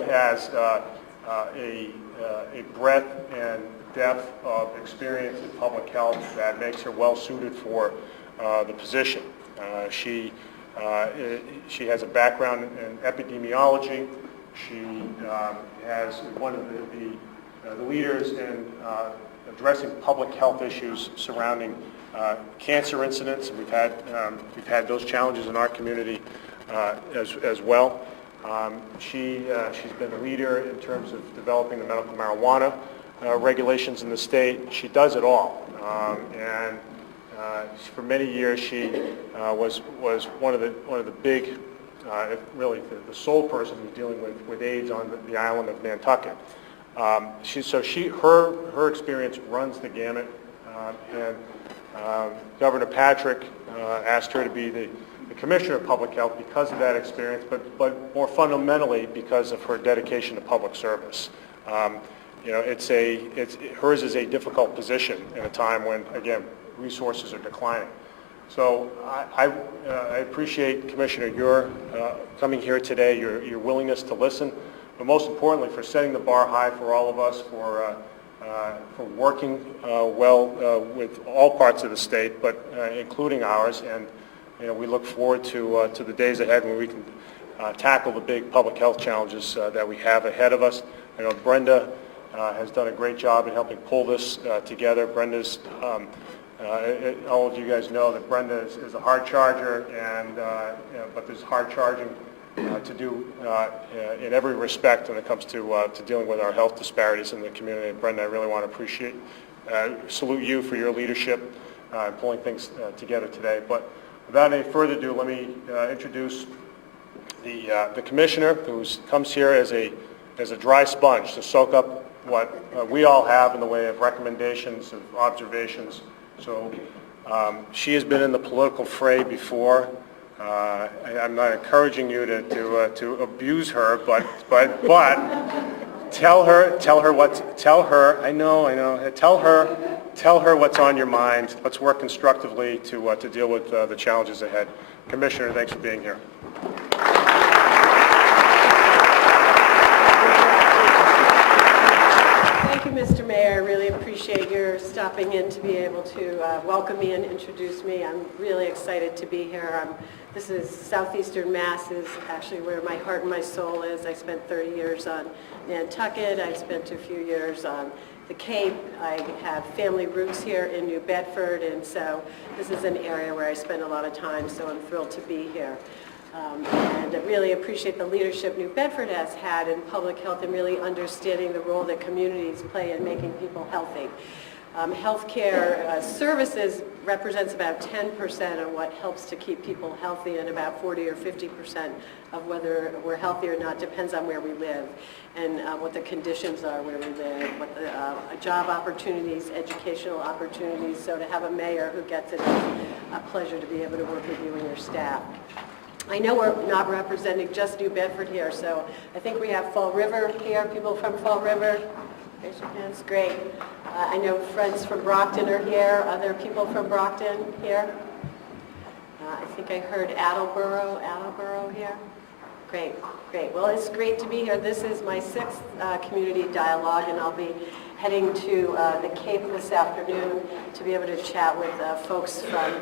that has a breadth and depth of experience in public health that makes her well suited for the position. She has a background in epidemiology. She has one of the leaders in addressing public health issues surrounding cancer incidents. We've had those challenges in our community as well. She's been a leader in terms of developing the medical marijuana regulations in the state. She does it all, and for many years she was one of the big, really the sole person who's dealing with AIDS on the island of Nantucket. Her experience runs the gamut, and Governor Patrick asked her to be the Commissioner of Public Health because of that experience, but more fundamentally because of her dedication to public service. Hers is a difficult position in a time when, again, resources are declining. So I appreciate, Commissioner, your coming here today, your willingness to listen, but most importantly for setting the bar high for all of us, for working well with all parts of the state, but including ours. And we look forward to the days ahead when we can tackle the big public health challenges that we have ahead of us. I know Brenda has done a great job in helping pull this together. Brenda's, all of you guys know that Brenda is a hard charger, and but there's hard charging to do in every respect when it comes to dealing with our health disparities in the community. And Brenda, I really want to salute you for your leadership in pulling things together today. But without any further ado, let me introduce the Commissioner, who comes here as a dry sponge to soak up what we all have in the way of recommendations and observations. So she has been in the political fray before. I'm not encouraging you to abuse her, but tell her what's on your mind. Let's work constructively to deal with the challenges ahead. Commissioner, thanks for being here. Thank you, Mr. Mayor. I really appreciate your stopping in to be able to welcome me and introduce me. I'm really excited to be here. This is Southeastern Mass, is actually where my heart and my soul is. I spent 30 years on Nantucket. I spent a few years on the Cape. I have family roots here in New Bedford, and so this is an area where I spend a lot of time, so I'm thrilled to be here. And I really appreciate the leadership New Bedford has had in public health and really understanding the role that communities play in making people healthy. Healthcare services represents about 10% of what helps to keep people healthy, and about 40 or 50% of whether we're healthy or not depends on where we live and what the conditions are where we live, what the job opportunities, educational opportunities. So to have a mayor who gets it is a pleasure to be able to work with you and your staff. I know we're not representing just New Bedford here, so I think we have Fall River here, people from Fall River. Raise your hands, great. I know friends from Brockton are here. Are there people from Brockton here? I think I heard Attleboro here. Great. Well, it's great to be here. This is my 6th community dialogue, and I'll be heading to the Cape this afternoon to be able to chat with folks from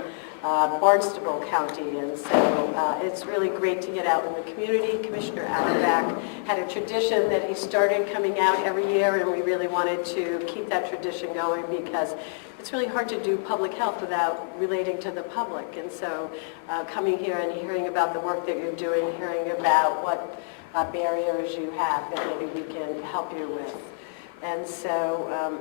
Barnstable County, and so it's really great to get out in the community. Commissioner Auerbach had a tradition that he started coming out every year, and we really wanted to keep that tradition going because it's really hard to do public health without relating to the public. And so coming here and hearing about the work that you're doing, hearing about what barriers you have that maybe we can help you with. And so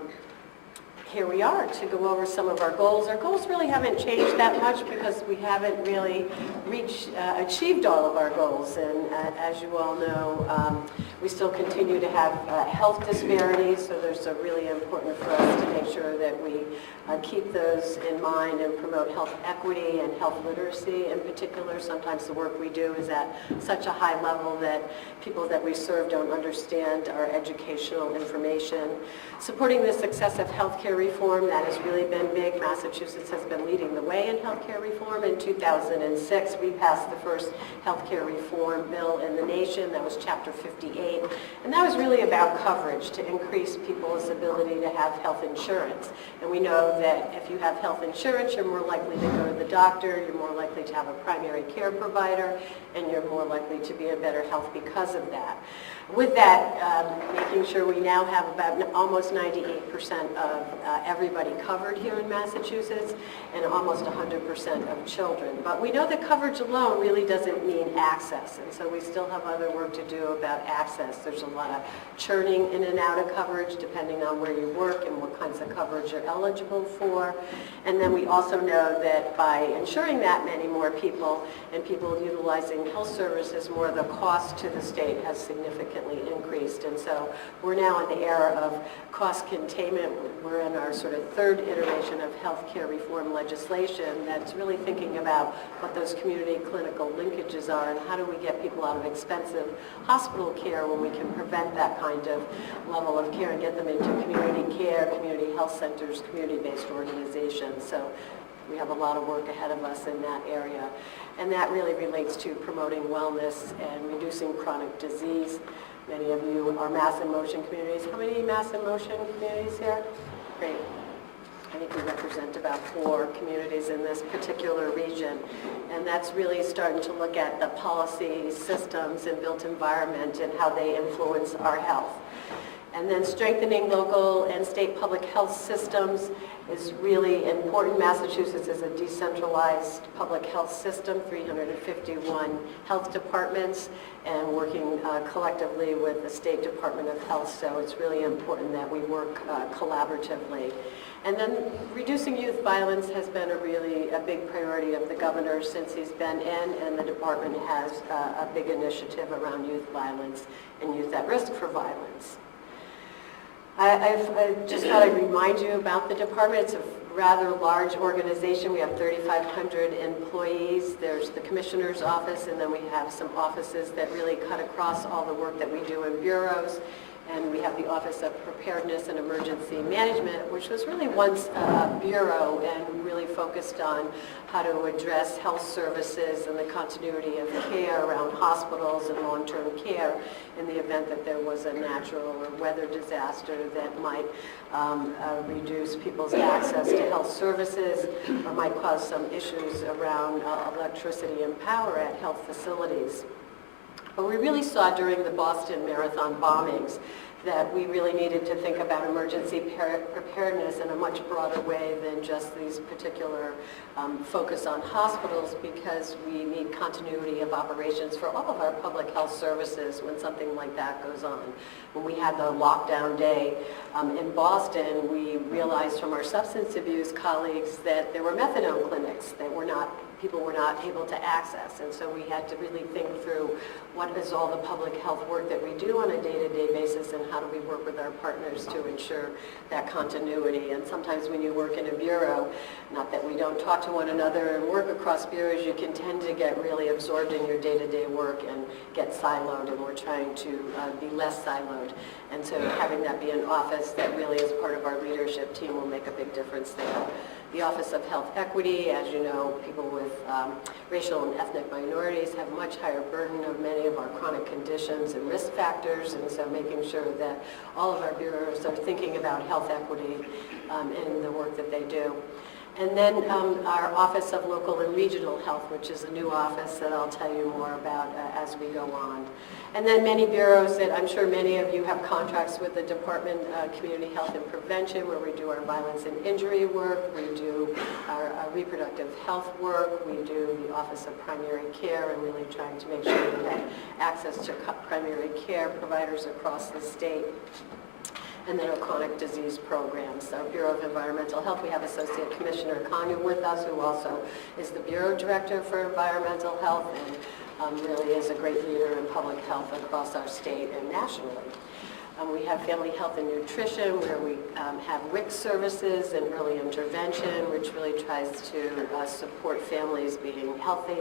here we are to go over some of our goals. Our goals really haven't changed that much because we haven't really achieved all of our goals. And as you all know, we still continue to have health disparities, so there's a really important for us to make sure that we keep those in mind and promote health equity and health literacy in particular. Sometimes the work we do is at such a high level that people that we serve don't understand our educational information. Supporting the success of healthcare reform, that has really been big. Massachusetts has been leading the way in healthcare reform. In 2006, we passed the first healthcare reform bill in the nation. That was Chapter 58. state. And that was really about coverage, to increase people's ability to have health insurance. And we know that if you have health insurance, you're more likely to go to the doctor, you're more likely to have a primary care provider, and you're more likely to be in better health because of that. With that, making sure we now have about almost 98% of everybody covered here in Massachusetts, and almost 100% of children. But we know that coverage alone really doesn't mean access, and so we still have other work to do about access. There's a lot of churning in and out of coverage depending on where you work and what kinds of coverage you're eligible for. And then we also know that by insuring that many more people and people utilizing health services more, the cost to the state has significantly increased. And so we're now in the era of cost containment. We're in our sort of third iteration of healthcare reform legislation that's really thinking about what those community clinical linkages are and how do we get people out of expensive hospital care when we can prevent that kind of level of care and get them into community care, community health centers, community-based organizations. So we have a lot of work ahead of us in that area. And that really relates to promoting wellness and reducing chronic disease. Many of you are mass in motion communities. How many mass in motion communities here? Great. I think we represent about 4 communities in this particular region. And that's really starting to look at the policy systems and built environment and how they influence our health. And then strengthening local and state public health systems is really important. Massachusetts is a decentralized public health system, 351 health departments, and working collectively with the State Department of Health, so it's really important that we work collaboratively. And then reducing youth violence has been a big priority of the governor since he's been in, and the department has a big initiative around youth violence and youth at risk for violence. I just thought I'd remind you about the department. It's a rather large organization. We have 3,500 employees. There's the commissioner's office, and then we have some offices that really cut across all the work that we do in bureaus. And we have the Office of Preparedness and Emergency Management, which was really once a bureau and really focused on how to address health services and the continuity of care around hospitals and long-term care in the event that there was a natural or weather disaster that might reduce people's access to health services or might cause some issues around electricity and power at health facilities. But we really saw during the Boston Marathon bombings that we really needed to think about emergency preparedness in a much broader way than just these particular focus on hospitals, because we need continuity of operations for all of our public health services when something like that goes on. When we had the lockdown day in Boston, we realized from our substance abuse colleagues that there were methadone clinics that people were not able to access, and so we had to really think through what is all the public health work that we do on a day-to-day basis and how do we work with our partners to ensure that continuity. And sometimes when you work in a bureau, not that we don't talk to one another and work across bureaus, you can tend to get really absorbed in your day-to-day work and get siloed, and we're trying to be less siloed. And so having that be an office that really is part of our leadership team will make a big difference there. The Office of Health Equity, as you know, people with racial and ethnic minorities have a much higher burden of many of our chronic conditions and risk factors, and so making sure that all of our bureaus are thinking about health equity in the work that they do. And then our Office of Local and Regional Health, which is a new office that I'll tell you more about as we go on. And then many bureaus that I'm sure many of you have contracts with the Department of Community Health and Prevention, where we do our violence and injury work, we do our reproductive health work, we do the Office of Primary Care, and really trying to make sure we have access to primary care providers across the state. And then our chronic disease programs. Our Bureau of Environmental Health, we have Associate Commissioner Kanu with us, who also is the Bureau Director for Environmental Health, and really is a great leader in public health across our state and nationally. We have Family Health and Nutrition, where we have WIC services and early intervention, which really tries to support families being healthy.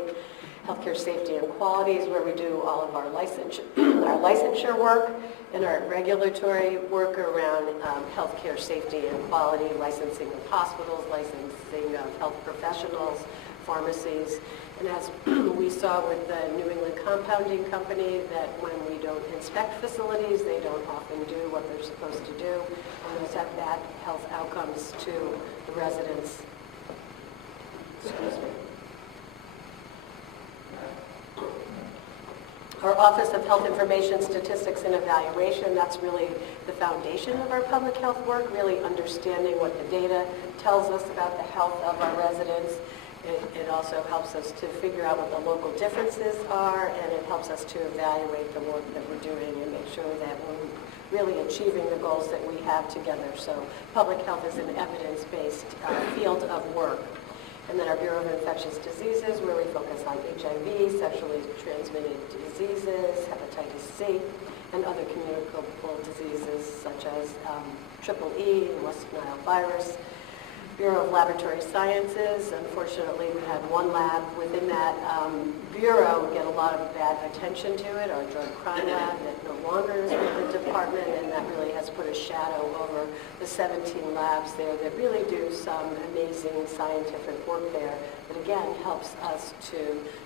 Healthcare Safety and Quality is where we do all of our licensure work and our regulatory work around healthcare safety and quality, licensing of hospitals, licensing of health professionals, pharmacies. And as we saw with the New England Compounding Company, that when we don't inspect facilities, they don't often do what they're supposed to do, and those have bad health outcomes to the residents. Excuse me. Our Office of Health Information, Statistics, and Evaluation, that's really the foundation of our public health work, really understanding what the data tells us about the health of our residents. It also helps us to figure out what the local differences are, and it helps us to evaluate the work that we're doing and make sure that we're really achieving the goals that we have together. So public health is an evidence-based field of work. And then our Bureau of Infectious Diseases, where we focus on HIV, sexually transmitted diseases, hepatitis C, and other communicable diseases such as EEE and West Nile virus. Bureau of Laboratory Sciences, unfortunately we had one lab within that bureau get a lot of bad attention to it, our drug crime lab that no longer is with the department, and that really has put a shadow over the 17 labs there that really do some amazing scientific work there that again helps us to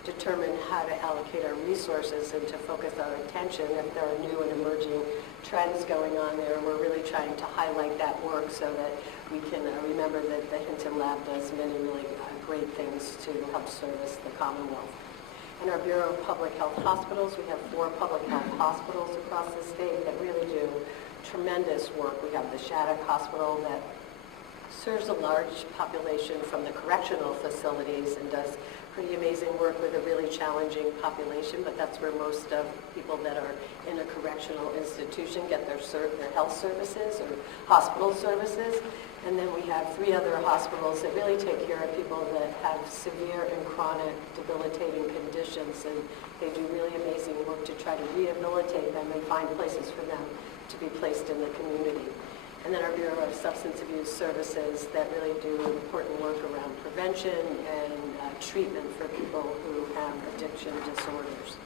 determine how to allocate our resources and to focus our attention if there are new and emerging trends going on there. And we're really trying to highlight that work so that we can remember that the Hinton Lab does many really great things to help service the Commonwealth. In our Bureau of Public Health Hospitals, we have 4 public health hospitals across the state that really do tremendous work. We have the Shattuck Hospital that serves a large population from the correctional facilities and does pretty amazing work with a really challenging population, but that's where most of people that are in a correctional institution get their health services or hospital services. And then we have 3 other hospitals that really take care of people that have severe and chronic debilitating conditions, and they do really amazing work to try to rehabilitate them and find places for them to be placed in the community. And then our Bureau of Substance Abuse Services that really do important work around prevention and treatment for people who have addiction disorders.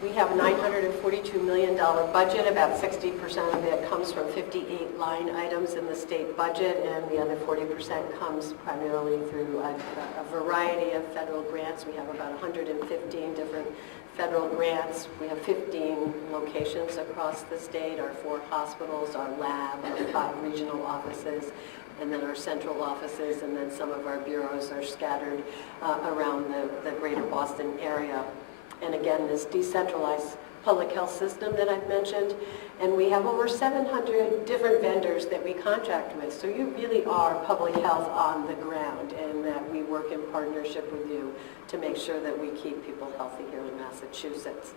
We have a $942 million budget. About 60% of it comes from 58 line items in the state budget, and the other 40% comes primarily through a variety of federal grants. We have about 115 different federal grants. We have 15 locations across the state, our 4 hospitals, our lab, our 5 regional offices, and then our central offices, and then some of our bureaus are scattered around the greater Boston area. And again, this decentralized public health system that I've mentioned, and we have over 700 different vendors that we contract with. So you really are public health on the ground, and that we work in partnership with you to make sure that we keep people healthy here in Massachusetts.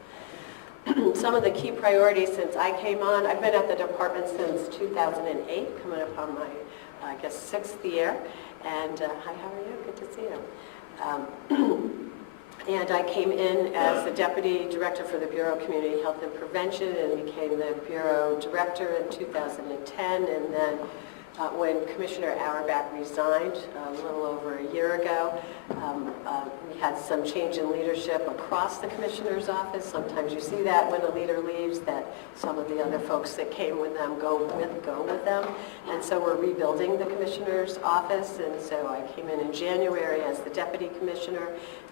Some of the key priorities since I came on, I've been at the department since 2008, coming up on my, I guess, 6th year. And hi, how are you? Good to see you. And I came in as the Deputy Director for the Bureau of Community Health and Prevention and became the Bureau Director in 2010. And then when Commissioner Auerbach resigned a little over a year ago, we had some change in leadership across the Commissioner's office. Sometimes you see that when a leader leaves, that some of the other folks that came with them go with them. And so we're rebuilding the Commissioner's office. And so I came in January as the Deputy Commissioner,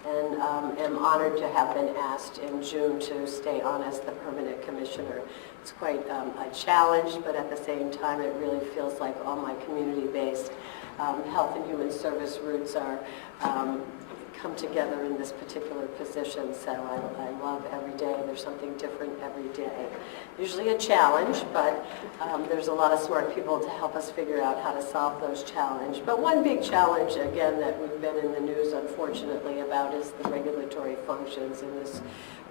and am honored to have been asked in June to stay on as the permanent commissioner. It's quite a challenge, but at the same time it really feels like all my community-based health and human service roots are come together in this particular position. So I love every day. There's something different every day. Usually a challenge, but there's a lot of smart people to help us figure out how to solve those challenges. But one big challenge, again, that we've been in the news, unfortunately, about is the regulatory functions, and this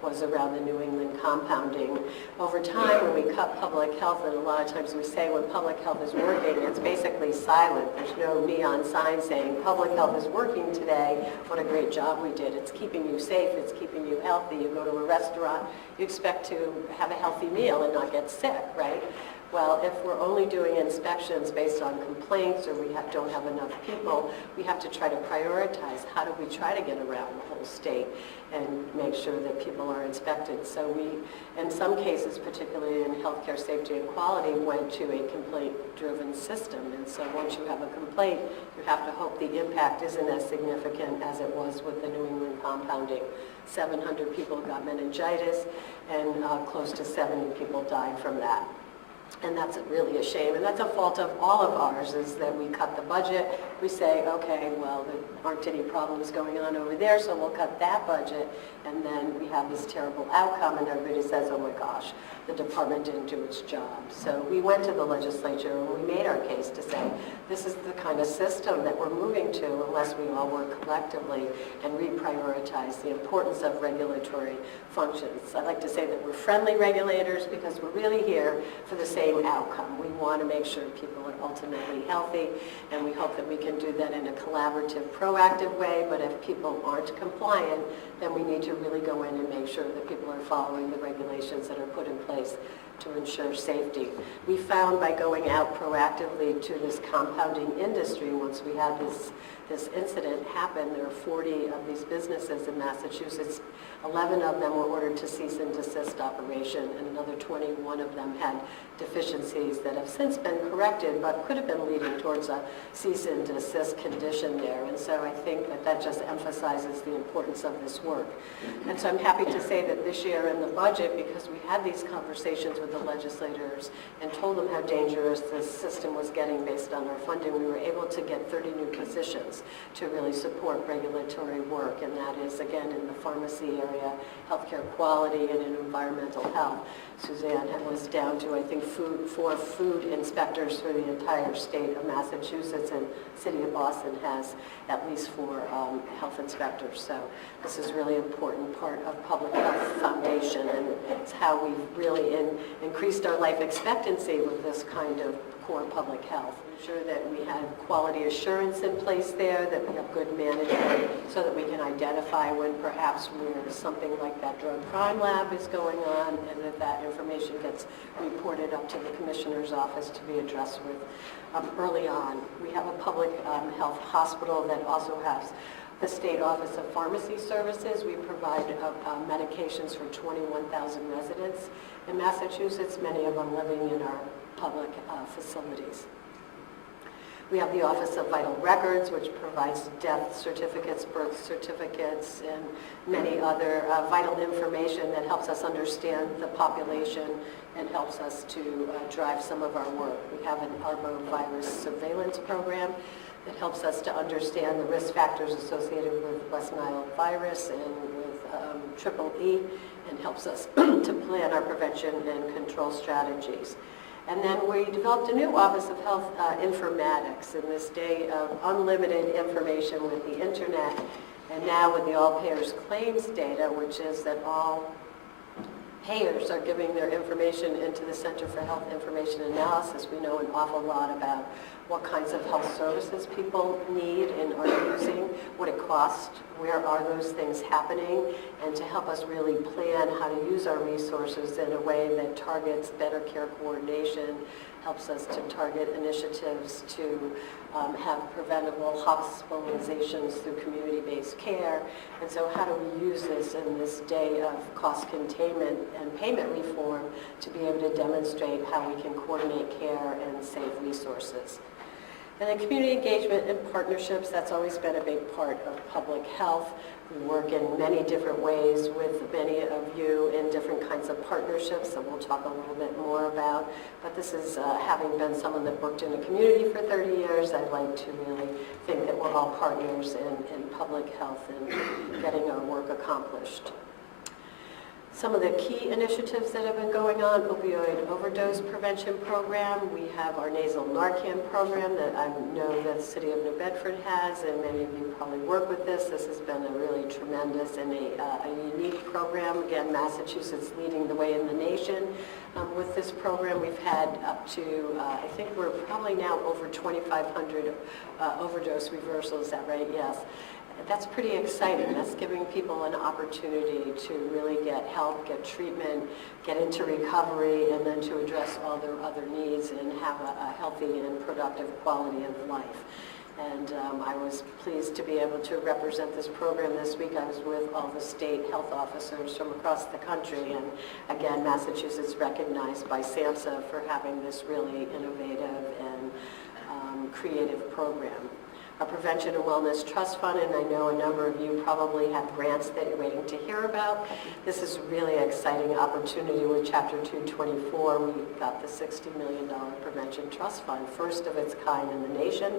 was around the New England compounding. Over time, when we cut public health, and a lot of times we say when public health is working, it's basically silent. There's no neon sign saying public health is working today. What a great job we did. It's keeping you safe. It's keeping you healthy. You go to a restaurant, you expect to have a healthy meal and not get sick, right? Well, if we're only doing inspections based on complaints or we don't have enough people, we have to try to prioritize. How do we try to get around the whole state and make sure that people are inspected? So we, in some cases, particularly in healthcare safety and quality, went to a complaint-driven system. And so once you have a complaint, you have to hope the impact isn't as significant as it was with the New England compounding. 700 people got meningitis and close to 70 people died from that. And that's really a shame, and that's a fault of all of ours, is that we cut the budget. We say, okay, well, there aren't any problems going on over there, so we'll cut that budget, and then we have this terrible outcome, and everybody says, oh my gosh, the department didn't do its job. So we went to the legislature, and we made our case to say, this is the kind of system that we're moving to unless we all work collectively and reprioritize the importance of regulatory functions. I like to say that we're friendly regulators because we're really here for the same outcome. We want to make sure people are ultimately healthy, and we hope that we can do that in a collaborative, proactive way, but if people aren't compliant, then we need to really go in and make sure that people are following the regulations that are put in place to ensure safety. We found by going out proactively to this compounding industry, once we had this incident happen, there are 40 of these businesses in Massachusetts. 11 of them were ordered to cease and desist operation, and another 21 of them had deficiencies that have since been corrected, but could have been leading towards a cease and desist condition there. And so I think that just emphasizes the importance of this work. And so I'm happy to say that this year in the budget, because we had these conversations with the legislators and told them how dangerous this system was getting based on our funding, we were able to get 30 new positions to really support regulatory work, and that is, again, in the pharmacy area, healthcare quality, and in environmental health. Suzanne was down to, I think, 4 food inspectors for the entire state of Massachusetts, and the city of Boston has at least 4 health inspectors. So this is really an important part of Public Health Foundation, and it's how we've really increased our life expectancy with this kind of core public health. Ensure that we have quality assurance in place there, that we have good management so that we can identify when perhaps something like that drug crime lab is going on, and that information gets reported up to the commissioner's office to be addressed with early on. We have a public health hospital that also has the State Office of Pharmacy Services. We provide medications for 21,000 residents in Massachusetts, many of them living in our public facilities. We have the Office of Vital Records, which provides death certificates, birth certificates, and many other vital information that helps us understand the population and helps us to drive some of our work. We have an arbovirus surveillance program that helps us to understand the risk factors associated with West Nile virus and with triple E, and helps us to plan our prevention and control strategies. And then we developed a new Office of Health Informatics in this day of unlimited information with the internet, and now with the All Payers Claims data, which is that all payers are giving their information into the Center for Health Information Analysis. We know an awful lot about what kinds of health services people need and are using, what it costs, where are those things happening, and to help us really plan how to use our resources in a way that targets better care coordination, helps us to target initiatives to have preventable hospitalizations through community-based care. And so how do we use this in this day of cost containment and payment reform to be able to demonstrate how we can coordinate care and save resources? And then community engagement and partnerships, that's always been a big part of public health. We work in many different ways with many of you in different kinds of partnerships that we'll talk a little bit more about. But this is, having been someone that worked in a community for 30 years, I'd like to really think that we're all partners in public health and getting our work accomplished. Some of the key initiatives that have been going on: opioid overdose prevention program. We have our nasal Narcan program that I know that the city of New Bedford has, and many of you probably work with this. This has been a really tremendous and a unique program. Again, Massachusetts leading the way in the nation. With this program, we've had up to, I think we're probably now over 2,500 overdose reversals. Is that right? Yes. That's pretty exciting. That's giving people an opportunity to really get help, get treatment, get into recovery, and then to address all their other needs and have a healthy and productive quality of life. And I was pleased to be able to represent this program this week. I was with all the state health officers from across the country, and again, Massachusetts recognized by SAMHSA for having this really innovative and creative program. Our Prevention and Wellness Trust Fund, and I know a number of you probably have grants that you're waiting to hear about. This is a really exciting opportunity with Chapter 224. We got the $60 million Prevention Trust Fund, first of its kind in the nation,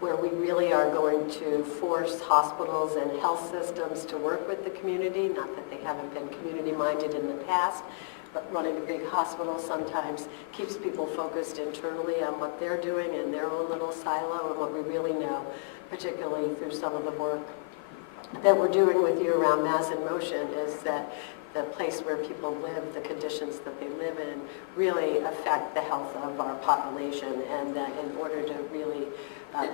where we really are going to force hospitals and health systems to work with the community. Not that they haven't been community-minded in the past, but running a big hospital sometimes keeps people focused internally on what they're doing in their own little silo. And what we really know, particularly through some of the work that we're doing with you around Mass in Motion, is that the place where people live, the conditions that they live in, really affect the health of our population, and that in order to really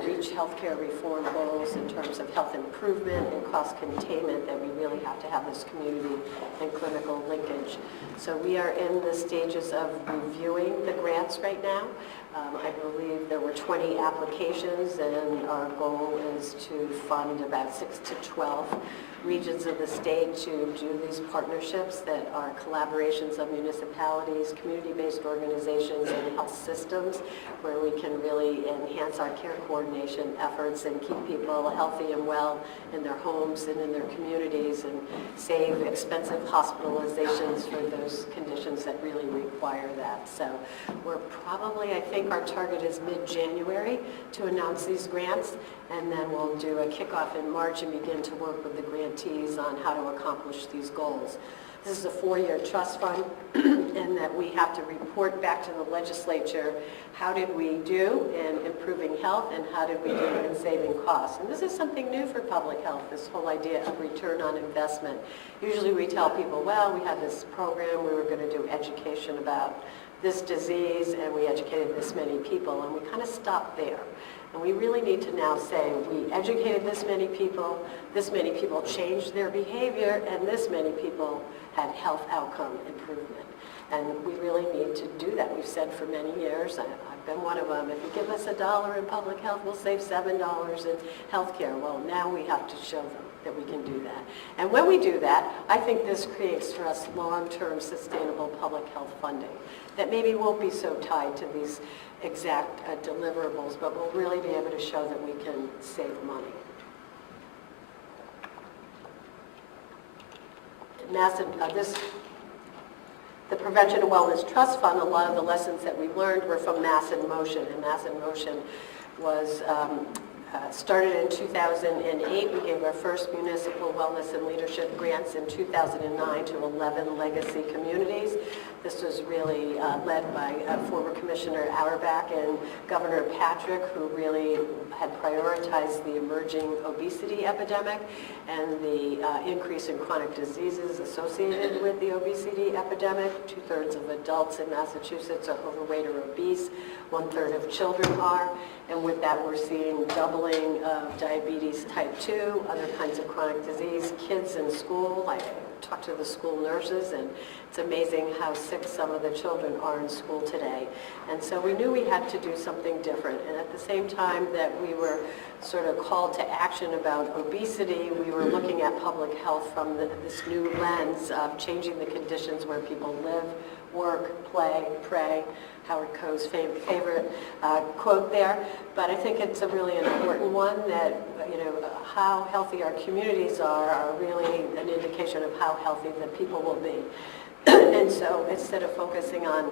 reach healthcare reform goals in terms of health improvement and cost containment, that we really have to have this community and clinical linkage. So we are in the stages of reviewing the grants right now. I believe there were 20 applications, and our goal is to fund about 6 to 12 regions of the state to do these partnerships that are collaborations of municipalities, community-based organizations, and health systems, where we can really enhance our care coordination efforts and keep people healthy and well in their homes and in their communities, and save expensive hospitalizations for those conditions that really require that. So we're probably, I think our target is mid-January to announce these grants, and then we'll do a kickoff in March and begin to work with the grantees on how to accomplish these goals. This is a 4-year trust fund, and that we have to report back to the legislature how did we do in improving health and how did we do in saving costs. And this is something new for public health, this whole idea of return on investment. Usually we tell people, well, we had this program, we were going to do education about this disease, and we educated this many people, and we kind of stopped there. And we really need to now say, we educated this many people changed their behavior, and this many people had health outcome improvement. And we really need to do that. We've said for many years, I've been one of them, if you give us $1 in public health, we'll save $7 in healthcare. Well, now we have to show them that we can do that. And when we do that, I think this creates for us long-term sustainable public health funding that maybe won't be so tied to these exact deliverables, but we'll really be able to show that we can save money. The Prevention and Wellness Trust Fund, a lot of the lessons that we learned were from Mass in Motion, and Mass in Motion was started in 2008. We gave our first municipal wellness and leadership grants in 2009 to 11 legacy communities. This was really led by former Commissioner Auerbach and Governor Patrick, who really had prioritized the emerging obesity epidemic and the increase in chronic diseases associated with the obesity epidemic. 2/3 of adults in Massachusetts are overweight or obese. 1/3 of children are. And with that, we're seeing doubling of diabetes type 2, other kinds of chronic disease, kids in school. I talked to the school nurses, and it's amazing how sick some of the children are in school today. And so we knew we had to do something different. And at the same time that we were sort of called to action about obesity, we were looking at public health from this new lens of changing the conditions where people live, work, play, pray. Howard Koh's favorite quote there. But I think it's a really important one that, how healthy our communities are really an indication of how healthy the people will be. And so instead of focusing on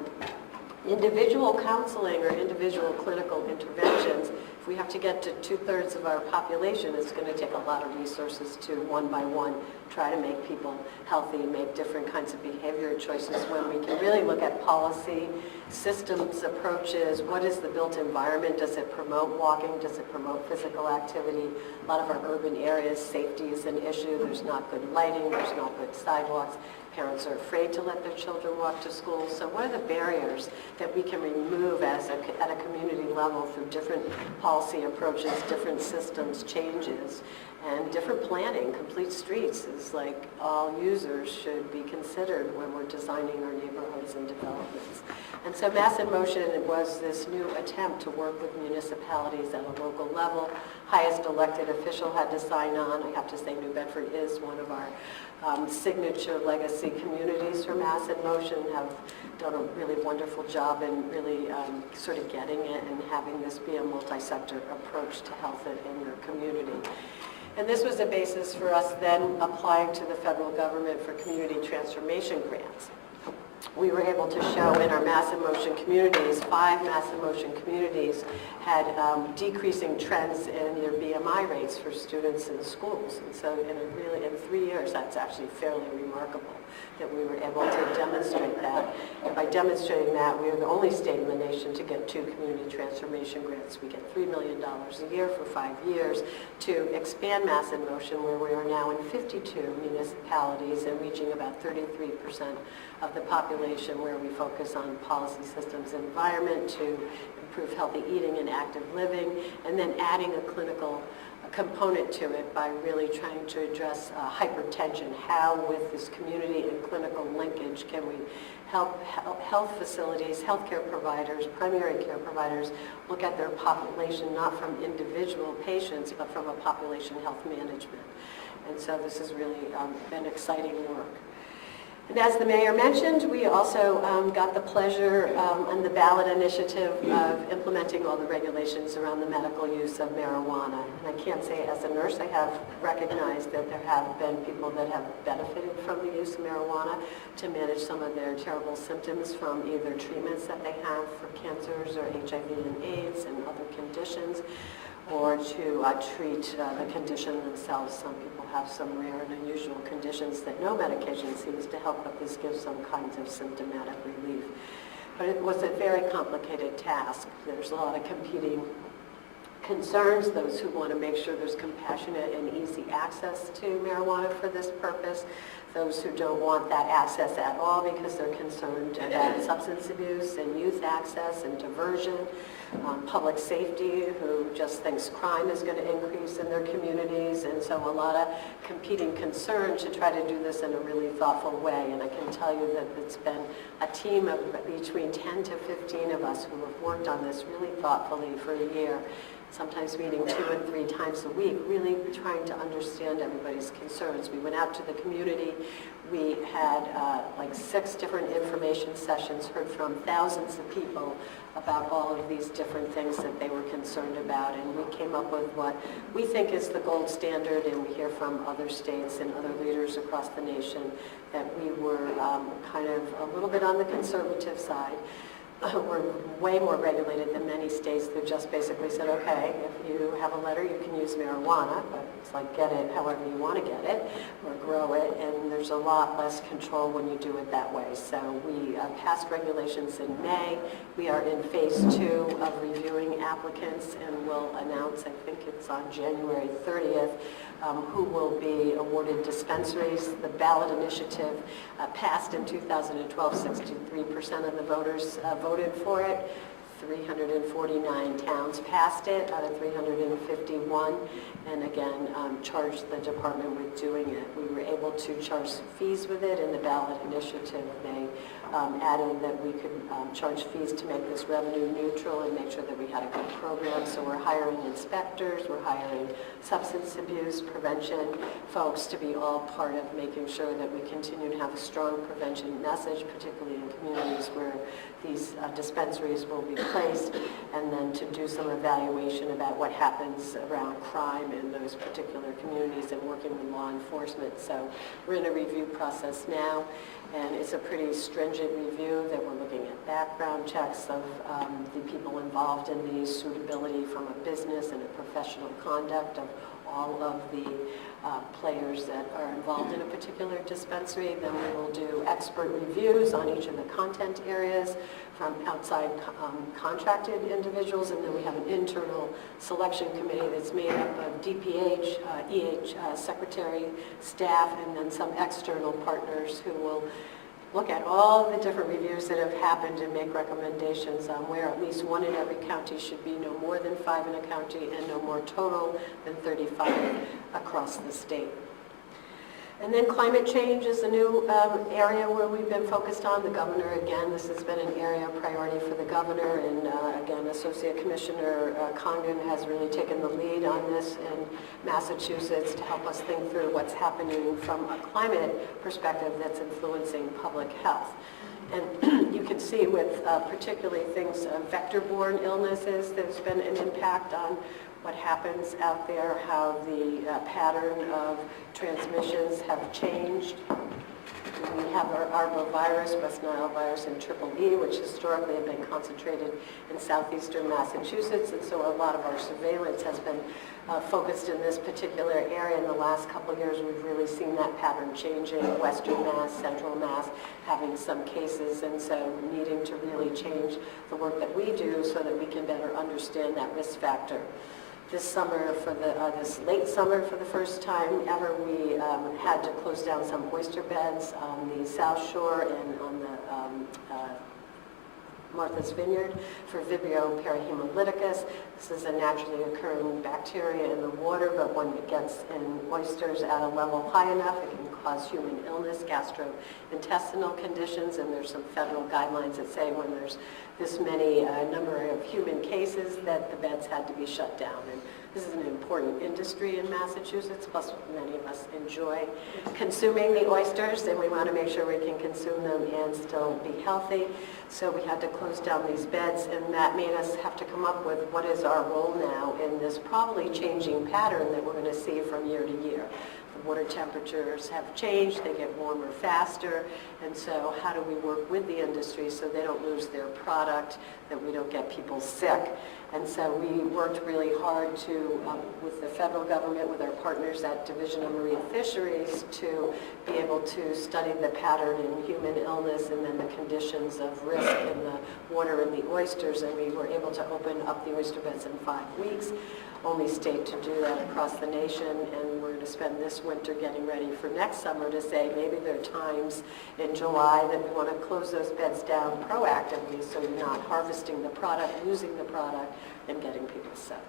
individual counseling or individual clinical interventions, if we have to get to 2/3 of our population, it's going to take a lot of resources to, one by one, try to make people healthy, make different kinds of behavior choices, when we can really look at policy, systems, approaches. What is the built environment? Does it promote walking? Does it promote physical activity? A lot of our urban areas, safety is an issue. There's not good lighting. There's not good sidewalks. Parents are afraid to let their children walk to school. So what are the barriers that we can remove at a community level through different policy approaches, different systems changes, and different planning? Complete streets is like all users should be considered when we're designing our neighborhoods and developments. And so Mass in Motion was this new attempt to work with municipalities at a local level. Highest elected official had to sign on. I have to say New Bedford is one of our signature legacy communities for Mass in Motion, have done a really wonderful job in really sort of getting it and having this be a multi-sector approach to health in your community. And this was a basis for us then applying to the federal government for community transformation grants. We were able to show in our Mass in Motion communities, 5 Mass in Motion communities had decreasing trends in their BMI rates for students in schools. And so in 3 years, that's actually fairly remarkable that we were able to demonstrate that. And by demonstrating that, we are the only state in the nation to get 2 community transformation grants. We get $3 million a year for 5 years to expand Mass in Motion, where we are now in 52 municipalities and reaching about 33% of the population, where we focus on policy systems and environment to improve healthy eating and active living, and then adding a clinical component to it by really trying to address hypertension. How, with this community and clinical linkage, can we help health facilities, healthcare providers, primary care providers look at their population not from individual patients, but from a population health management. And so this has really been exciting work. And as the mayor mentioned, we also got the pleasure on the ballot initiative of implementing all the regulations around the medical use of marijuana. And I can't say as a nurse I have recognized that there have been people that have benefited from the use of marijuana to manage some of their terrible symptoms from either treatments that they have for cancers or HIV and AIDS and other conditions, or to treat the condition themselves. Some people have some rare and unusual conditions that no medication seems to help, but this gives some kinds of symptomatic relief. But it was a very complicated task. There's a lot of competing concerns, those who want to make sure there's compassionate and easy access to marijuana for this purpose, those who don't want that access at all because they're concerned about substance abuse and youth access and diversion, public safety, who just thinks crime is going to increase in their communities, and so a lot of competing concerns to try to do this in a really thoughtful way. And I can tell you that it's been a team of between 10 to 15 of us who have worked on this really thoughtfully for a year, sometimes meeting 2 and 3 times a week, really trying to understand everybody's concerns. We went out to the community. We had like 6 different information sessions, heard from thousands of people about all of these different things that they were concerned about, and we came up with what we think is the gold standard, and we hear from other states and other leaders across the nation that we were kind of a little bit on the conservative side. We're way more regulated than many states that just basically said, okay, if you have a letter, you can use marijuana, but it's like get it however you want to get it or grow it, and there's a lot less control when you do it that way. So we passed regulations in May. We are in phase 2 of reviewing applicants, and we'll announce, I think it's on January 30th, who will be awarded dispensaries. The ballot initiative passed in 2012. 63% of the voters voted for it. 349 towns passed it out of 351, and again charged the department with doing it. We were able to charge fees with it in the ballot initiative. They added that we could charge fees to make this revenue neutral and make sure that we had a good program. So we're hiring inspectors, we're hiring substance abuse prevention folks to be all part of making sure that we continue to have a strong prevention message, particularly in communities where these dispensaries will be placed, and then to do some evaluation about what happens around crime in those particular communities and working with law enforcement. So we're in a review process now, And it's a pretty stringent review that we're looking at background checks of the people involved in these, suitability from a business and a professional conduct of all of the players that are involved in a particular dispensary. Then we will do expert reviews on each of the content areas from outside contracted individuals, and then we have an internal selection committee that's made up of DPH, secretary, staff, and then some external partners who will look at all the different reviews that have happened and make recommendations on where at least one in every county should be, no more than 5 in a county, and no more total than 35 across the state. And then climate change is a new area where we've been focused on. The governor, again, this has been an area of priority for the governor, and again, Associate Commissioner Condon has really taken the lead on this in Massachusetts to help us think through what's happening from a climate perspective that's influencing public health. And you can see with particularly things, vector-borne illnesses, there's been an impact on what happens out there, how the pattern of transmissions have changed. We have our arbovirus, West Nile virus, and triple E, which historically have been concentrated in southeastern Massachusetts, and so a lot of our surveillance has been focused in this particular area. In the last couple of years, we've really seen that pattern changing. Western Mass, Central Mass, having some cases, and so needing to really change the work that we do so that we can better understand that risk factor. This summer, this late summer, for the first time ever, we had to close down some oyster beds on the South Shore and on the Martha's Vineyard for Vibrio perihemolyticus. This is a naturally occurring bacteria in the water, but when it gets in oysters at a level high enough, it can cause human illness, gastrointestinal conditions, and there's some federal guidelines that say when there's this many number of human cases that the beds had to be shut down. And this is an important industry in Massachusetts, plus many of us enjoy consuming the oysters, and we want to make sure we can consume them and still be healthy. So we had to close down these beds, and that made us have to come up with what is our role now in this probably changing pattern that we're going to see from year to year. The water temperatures have changed, they get warmer faster, and so how do we work with the industry so they don't lose their product, that we don't get people sick. And so we worked really hard to, with the federal government, with our partners at Division of Marine Fisheries, to be able to study the pattern in human illness and then the conditions of risk in the water and the oysters, and we were able to open up the oyster beds in 5 weeks. Only state to do that across the nation, and we're going to spend this winter getting ready for next summer to say maybe there are times in July that we want to close those beds down proactively so you're not harvesting the product, losing the product, and getting people sick.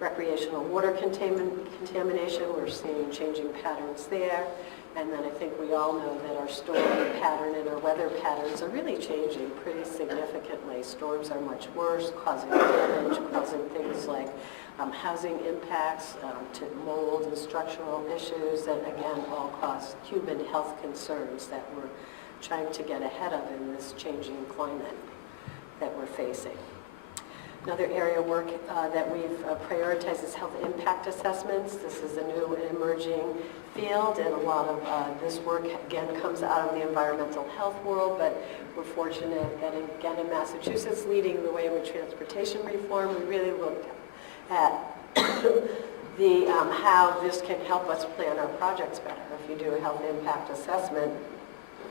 Recreational water contamination, we're seeing changing patterns there. And then I think we all know that our storm pattern and our weather patterns are really changing pretty significantly. Storms are much worse, causing damage, causing things like housing impacts, to mold and structural issues, and again, all cause human health concerns that we're trying to get ahead of in this changing climate that we're facing. Another area of work that we've prioritized is health impact assessments. This is a new and emerging field, and a lot of this work, again, comes out of the environmental health world, but we're fortunate that, again, in Massachusetts, leading the way with transportation reform, we really looked at the how this can help us plan our projects better. If you do a health impact assessment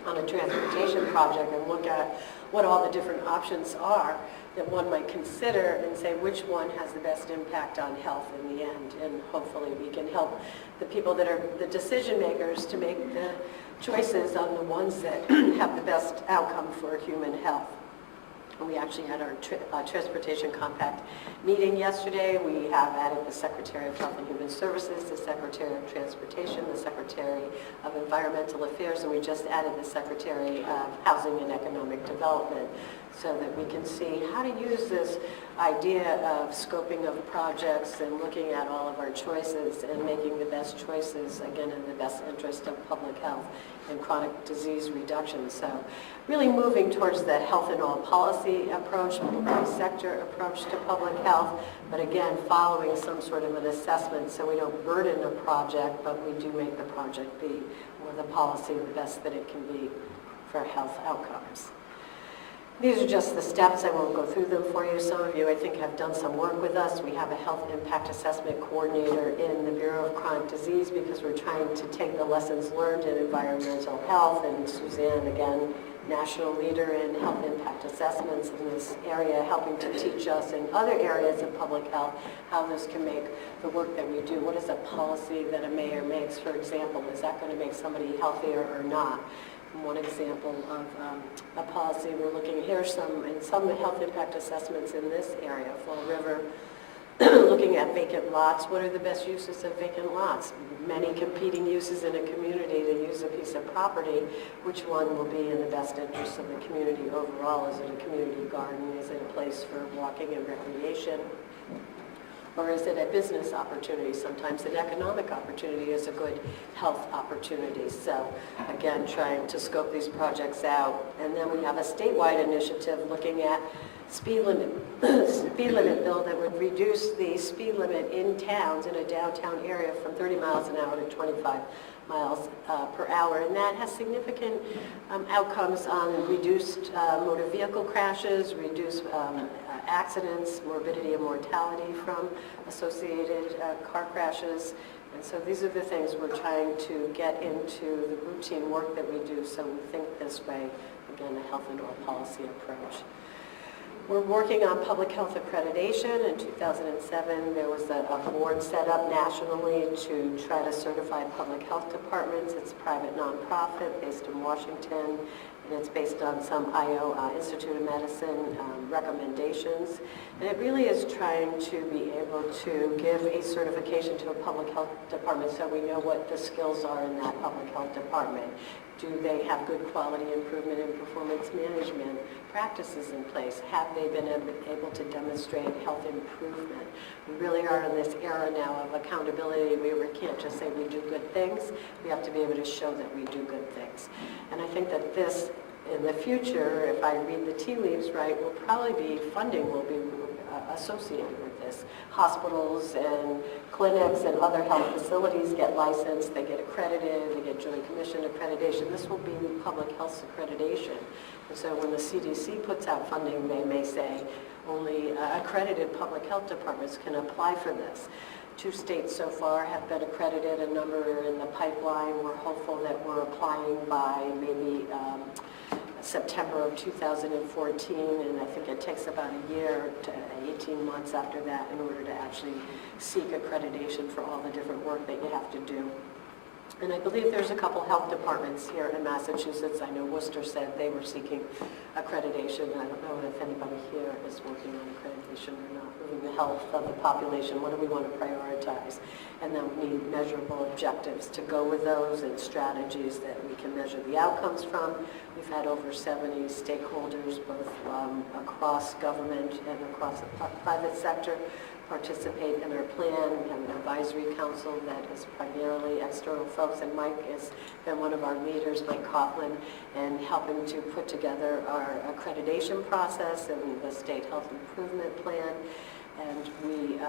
on a transportation project and look at what all the different options are that one might consider and say which one has the best impact on health in the end, and hopefully we can help the people that are the decision makers to make the choices on the ones that have the best outcome for human health. We actually had our Transportation Compact meeting yesterday. We have added the Secretary of Health and Human Services, the Secretary of Transportation, the Secretary of Environmental Affairs, and we just added the Secretary of Housing and Economic Development, so that we can see how to use this idea of scoping of projects and looking at all of our choices and making the best choices, again, in the best interest of public health and chronic disease reduction. So really moving towards the health and all policy approach, multi-sector approach to public health, but again, following some sort of an assessment so we don't burden a project, but we do make the project be, or the policy, the best that it can be. for health outcomes. These are just the steps. I won't go through them for you. Some of you, I think, have done some work with us. We have a health impact assessment coordinator in the Bureau of Chronic Disease because we're trying to take the lessons learned in environmental health, and Suzanne, again, national leader in health impact assessments in this area, helping to teach us in other areas of public health how this can make the work that we do. What is a policy that a mayor makes, for example? Is that going to make somebody healthier or not? One example of a policy we're looking here, some health impact assessments in this area, Fall River, looking at vacant lots. What are the best uses of vacant lots? Many competing uses in a community to use a piece of property. Which one will be in the best interest of the community overall? Is it a community garden? Is it a place for walking and recreation? Or is it a business opportunity? Sometimes an economic opportunity is a good health opportunity. So again, trying to scope these projects out. And then we have a statewide initiative looking at speed limit bill that would reduce the speed limit in towns in a downtown area from 30 miles an hour to 25 miles per hour. And that has significant outcomes on reduced motor vehicle crashes, reduced accidents, morbidity and mortality from associated car crashes. And so these are the things we're trying to get into the routine work that we do, so we think this way, again, a health and oral policy approach. We're working on public health accreditation. In 2007, there was a board set up nationally to try to certify public health departments. It's a private nonprofit based in Washington, and it's based on some Institute of Medicine recommendations. And it really is trying to be able to give a certification to a public health department so we know what the skills are in that public health department. Do they have good quality improvement and performance management practices in place? Have they been able to demonstrate health improvement? We really are in this era now of accountability where we can't just say we do good things. We have to be able to show that we do good things. And I think that this, in the future, if I read the tea leaves right, will probably be, funding will be associated with this. Hospitals and clinics and other health facilities get licensed, they get accredited, they get Joint Commission accreditation. This will be public health accreditation. And so when the CDC puts out funding, they may say only accredited public health departments can apply for this. 2 states so far have been accredited, a number are in the pipeline. We're hopeful that we're applying by maybe September of 2014, and I think it takes about a year to 18 months after that in order to actually seek accreditation for all the different work that you have to do. And I believe there's a couple health departments here in Massachusetts. I know Worcester said they were seeking accreditation. I don't know if anybody here is working on accreditation or not. Moving the health of the population, what do we want to prioritize? And then we need measurable objectives to go with those and strategies that we can measure the outcomes from. We've had over 70 stakeholders, both across government and across the private sector, participate in our plan. We have an advisory council that is primarily external folks, and Mike has been one of our leaders, Mike Coughlin, and helping to put together our accreditation process and the state health improvement plan. And we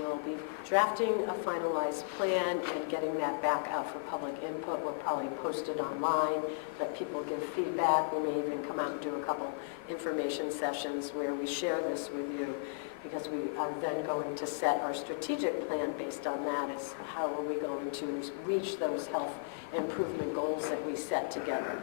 will be drafting a finalized plan and getting that back out for public input. We'll probably post it online, let people give feedback. We may even come out and do a couple information sessions where we share this with you, because we are then going to set our strategic plan based on that. Is how are we going to reach those health improvement goals that we set together.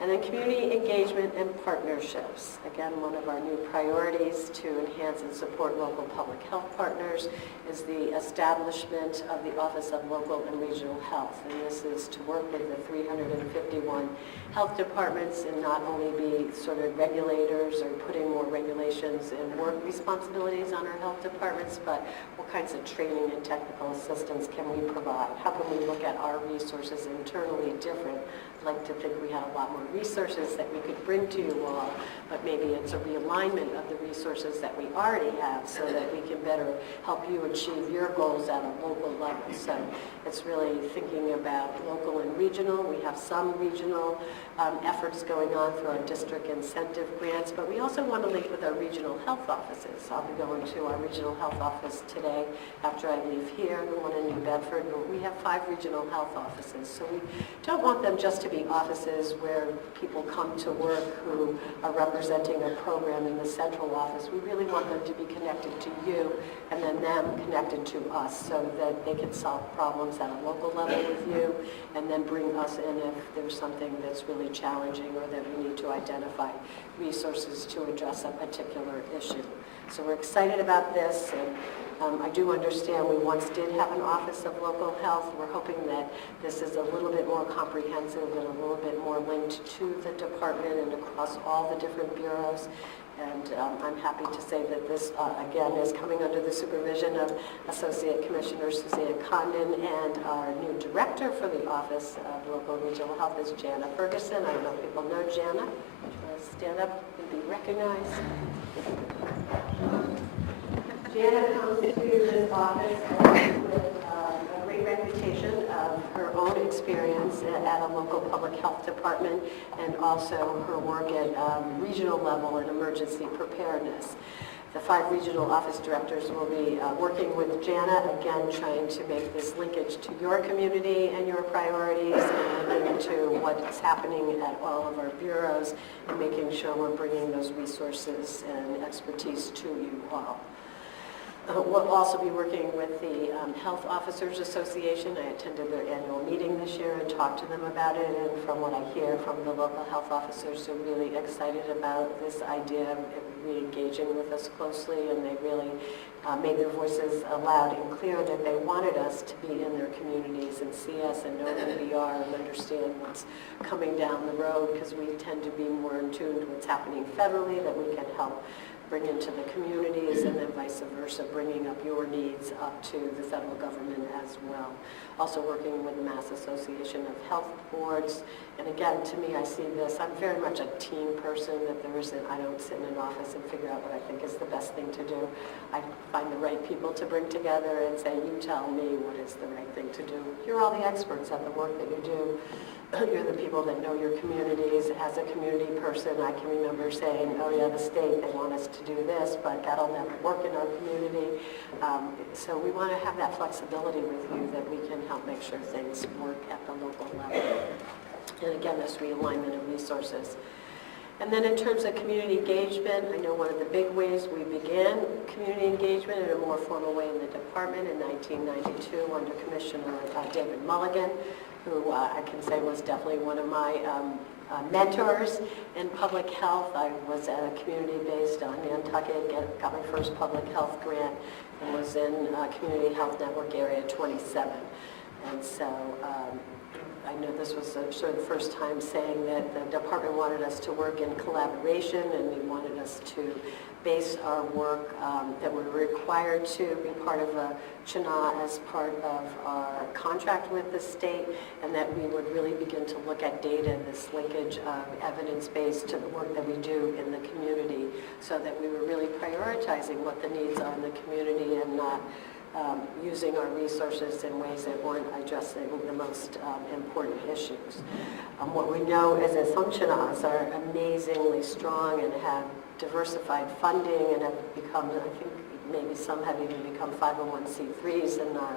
And then community engagement and partnerships. Again, one of our new priorities to enhance and support local public health partners is the establishment of the Office of Local and Regional Health. And this is to work with the 351 health departments and not only be sort of regulators or putting more regulations and work responsibilities on our health departments, but what kinds of training and technical assistance can we provide? How can we look at our resources internally different? I'd like to think we had a lot more resources that we could bring to you all, but maybe it's a realignment of the resources that we already have so that we can better help you achieve your goals at a local level. So it's really thinking about local and regional. We have some regional efforts going on through our district incentive grants, but we also want to link with our regional health offices. I'll be going to our regional health office today after I leave here, the one in New Bedford. We have 5 regional health offices, so we don't want them just to be offices where people come to work who are representing a program in the central office. We really want them to be connected to you and then them connected to us so that they can solve problems at a local level with you and then bring us in if there's something that's really challenging or that we need to identify resources to address a particular issue. So we're excited about this, and I do understand we once did have an Office of Local Health. We're hoping that this is a little bit more comprehensive and a little bit more linked to the department and across all the different bureaus. And I'm happy to say that this, again, is coming under the supervision of Associate Commissioner Suzanne Condon, and our new director for the Office of Local and Regional Health is Jana Ferguson. I don't know if people know Jana. Stand up and be recognized. Jana comes to this office with a great reputation of her own experience at a local public health department and also her work at regional level in emergency preparedness. The 5 regional office directors will be working with Jana, again, trying to make this linkage to your community and your priorities and linking to what's happening at all of our bureaus and making sure we're bringing those resources and expertise to you all. We'll also be working with the Health Officers Association. I attended their annual meeting this year and talked to them about it, and from what I hear from the local health officers, they're really excited about this idea of re-engaging with us closely, and they really made their voices loud and clear that they wanted us to be in their communities and see us and know who we are and understand what's coming down the road, because we tend to be more in tune to what's happening federally that we can help bring into the communities, and then vice versa, bringing up your needs up to the federal government as well. Also working with the Mass Association of Health Boards, and again, to me, I see this, I'm very much a team person, that there isn't, I don't sit in an office and figure out what I think is the best thing to do. I find the right people to bring together and say, you tell me what is the right thing to do. You're all the experts at the work that you do. You're the people that know your communities. As a community person, I can remember saying, oh yeah, the state, they want us to do this, but that'll never work in our community. So we want to have that flexibility with you that we can help make sure things work at the local level. And again, this realignment of resources. And then in terms of community engagement, I know one of the big ways we began community engagement in a more formal way in the department in 1992 under Commissioner David Mulligan, who I can say was definitely one of my mentors in public health. I was at a community based on Nantucket, got my first public health grant, and was in Community Health Network Area 27. And so I know this was sort of the first time saying that the department wanted us to work in collaboration, and we wanted us to base our work that we're required to be part of a HIA as part of our contract with the state, and that we would really begin to look at data, this linkage of evidence-based to the work that we do in the community, so that we were really prioritizing what the needs are in the community and not using our resources in ways that weren't addressing the most important issues. What we know is that some HIAs are amazingly strong and have diversified funding and have become, I think maybe some have even become 501c3s and are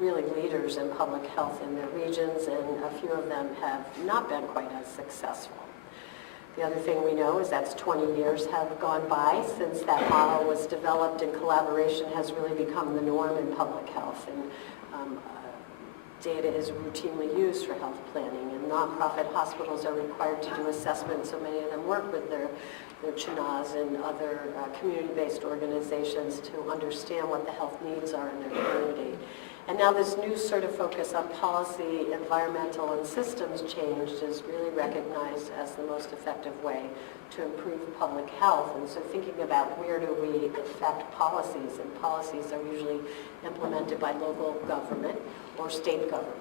really leaders in public health in their regions, and a few of them have not been quite as successful. The other thing we know is that 20 years have gone by since that model was developed, and collaboration has really become the norm in public health. And data is routinely used for health planning, and nonprofit hospitals are required to do assessments, so many of them work with their HIAs and other community-based organizations to understand what the health needs are in their community. And now this new sort of focus on policy, environmental, and systems change is really recognized as the most effective way to improve public health. And so thinking about where do we affect policies, and policies are usually implemented by local government or state government.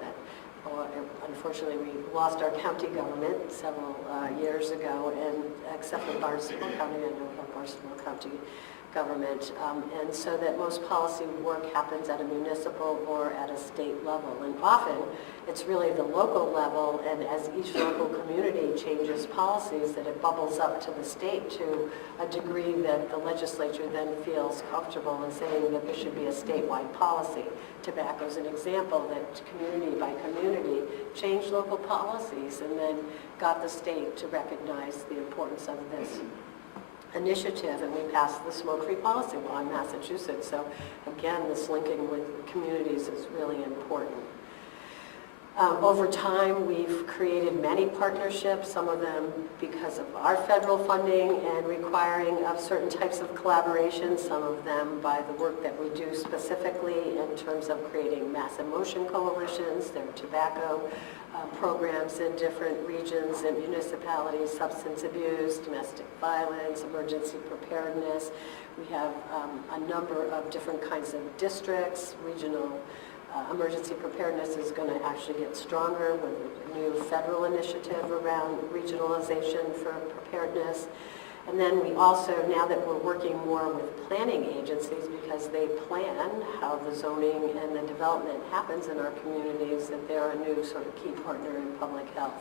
Unfortunately, we lost our county government several years ago, and except for Barnstable County, I know about Barnstable County government, and so that most policy work happens at a municipal or at a state level. And often It's really the local level, and as each local community changes policies, that it bubbles up to the state to a degree that the legislature then feels comfortable in saying that there should be a statewide policy. Tobacco is an example that community by community changed local policies and then got the state to recognize the importance of this initiative, and we passed the smoke-free policy law in Massachusetts. So again, this linking with communities is really important. Over time, we've created many partnerships, some of them because of our federal funding and requiring of certain types of collaboration, some of them by the work that we do specifically in terms of creating mass and motion coalitions. There are tobacco programs in different regions and municipalities, substance abuse, domestic violence, emergency preparedness. We have a number of different kinds of districts, regional emergency preparedness is going to actually get stronger with a new federal initiative around regionalization for preparedness. And then we also, now that we're working more with planning agencies because they plan how the zoning and the development happens in our communities, that they're a new sort of key partner in public health.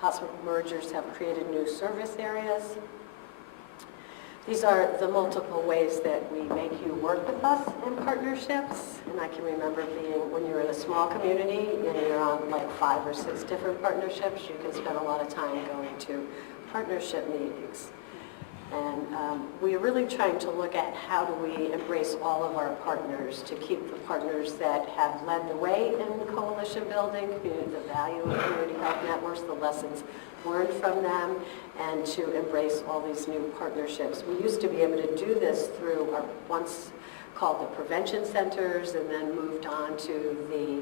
Hospital mergers have created new service areas. These are the multiple ways that we make you work with us in partnerships. And I can remember being, when you're in a small community and you're on like 5 or 6 different partnerships, you can spend a lot of time going to partnership meetings. And we're really trying to look at how do we embrace all of our partners to keep the partners that have led the way in coalition building, the value of community health networks, the lessons learned from them, and to embrace all these new partnerships. We used to be able to do this through our once called the prevention centers, and then moved on to the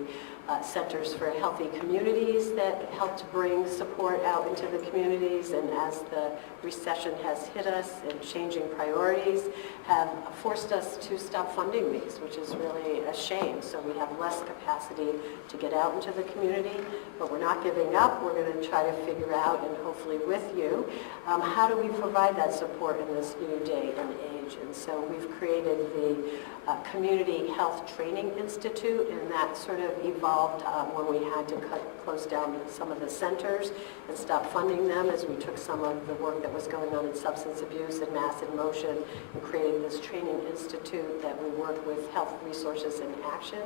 centers for healthy communities that helped bring support out into the communities. And as the recession has hit us and changing priorities have forced us to stop funding these, which is really a shame. So we have less capacity to get out into the community, but we're not giving up. We're going to try to figure out, and hopefully with you, how do we provide that support in this new day and age. And so we've created the Community Health Training Institute, and that sort of evolved when we had to close down some of the centers and stop funding them, as we took some of the work that was going on in substance abuse and mass in motion and created this training institute that we work with Health Resources in Action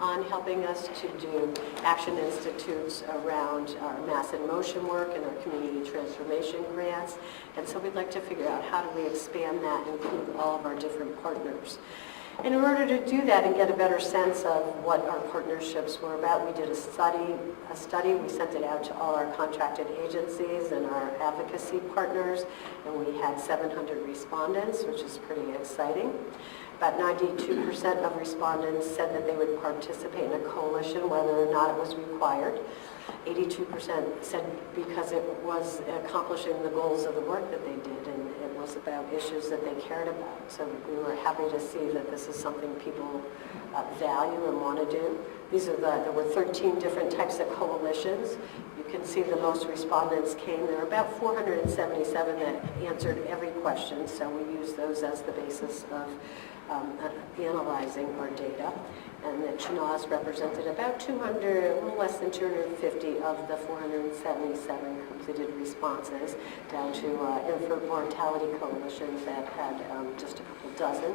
on, helping us to do action institutes around our mass in motion work and our community transformation grants. And so we'd like to figure out how do we expand that and include all of our different partners. And in order to do that and get a better sense of what our partnerships were about, we did a study. We sent it out to all our contracted agencies and our advocacy partners, and we had 700 respondents, which is pretty exciting. About 92% of respondents said that they would participate in a coalition, whether or not it was required. 82% said because it was accomplishing the goals of the work that they did, and it was about issues that they cared about. So we were happy to see that this is something people value and want to do. There were 13 different types of coalitions. You can see the most respondents came. There were about 477 that answered every question, so we used those as the basis of analyzing our data. And that Chinaz represented about 200, a little less than 250 of the 477 completed responses, down to infant mortality coalitions that had just a couple dozen,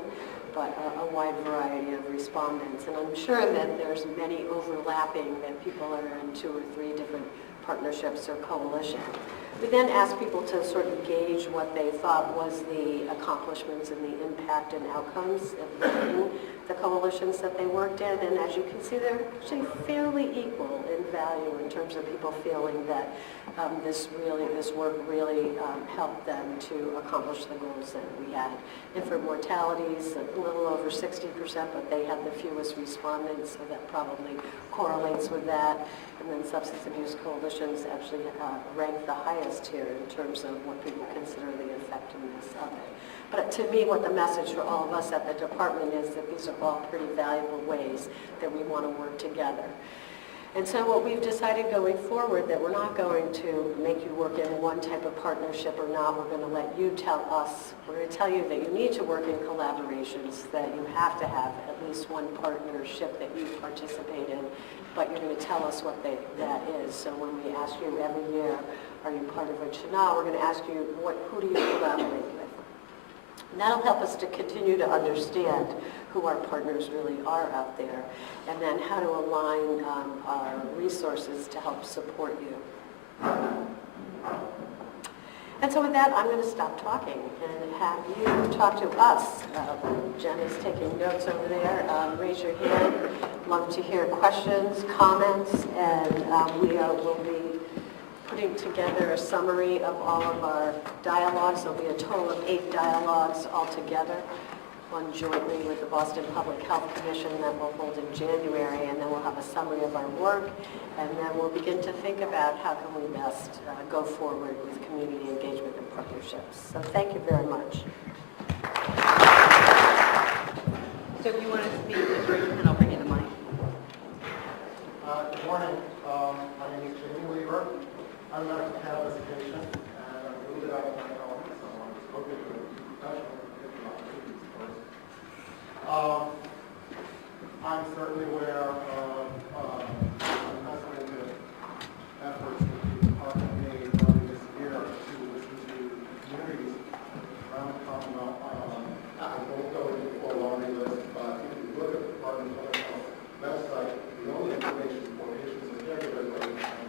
but a wide variety of respondents. And I'm sure that there's many overlapping, that people are in 2 or 3 different partnerships or coalitions. We then asked people to sort of gauge what they thought was the accomplishments and the impact and outcomes of the coalitions that they worked in. And as you can see, they're actually fairly equal in value in terms of people feeling that this work really helped them to accomplish the goals that we had. Infant mortalities, a little over 60%, but they had the fewest respondents, so that probably correlates with that. And then substance abuse coalitions actually rank the highest here in terms of what people consider the effectiveness of it. But to me, what the message for all of us at the department is that these are all pretty valuable ways that we want to work together. And so what we've decided going forward, that we're not going to make you work in one type of partnership or not. We're going to let you tell us, we're going to tell you that you need to work in collaborations, that you have to have at least one partnership that you participate in, but you're going to tell us what that is. So when we ask you every year, are you part of a CHNA, we're going to ask you, who do you collaborate with? And that'll help us to continue to understand who our partners really are out there, and then how to align our resources to help support you. And so with that, I'm going to stop talking and have you talk to us. Jen is taking notes over there. Raise your hand. Love to hear questions, comments, and we'll be putting together a summary of all of our dialogues. There'll be a total of 8 dialogues altogether, one jointly with the Boston Public Health Commission that we'll hold in January, and then we'll have a summary of our work, and then we'll begin to think about how can we best go forward with community engagement and partnerships. So thank you very much. So if you want to speak, just raise your hand, I'll bring you the mic. Good morning. My name is Jamie Weaver. I'm a medical cannabis patient, and I'm a little bit out of my element, so I'm just hoping to be professional and get the opportunities first. I'm certainly aware of unprecedented efforts that the department made earlier this year to listen to communities around the Commonwealth. I won't go into the full laundry list, but if you look at the Department of Public Health website, the only information for patients and caregivers right now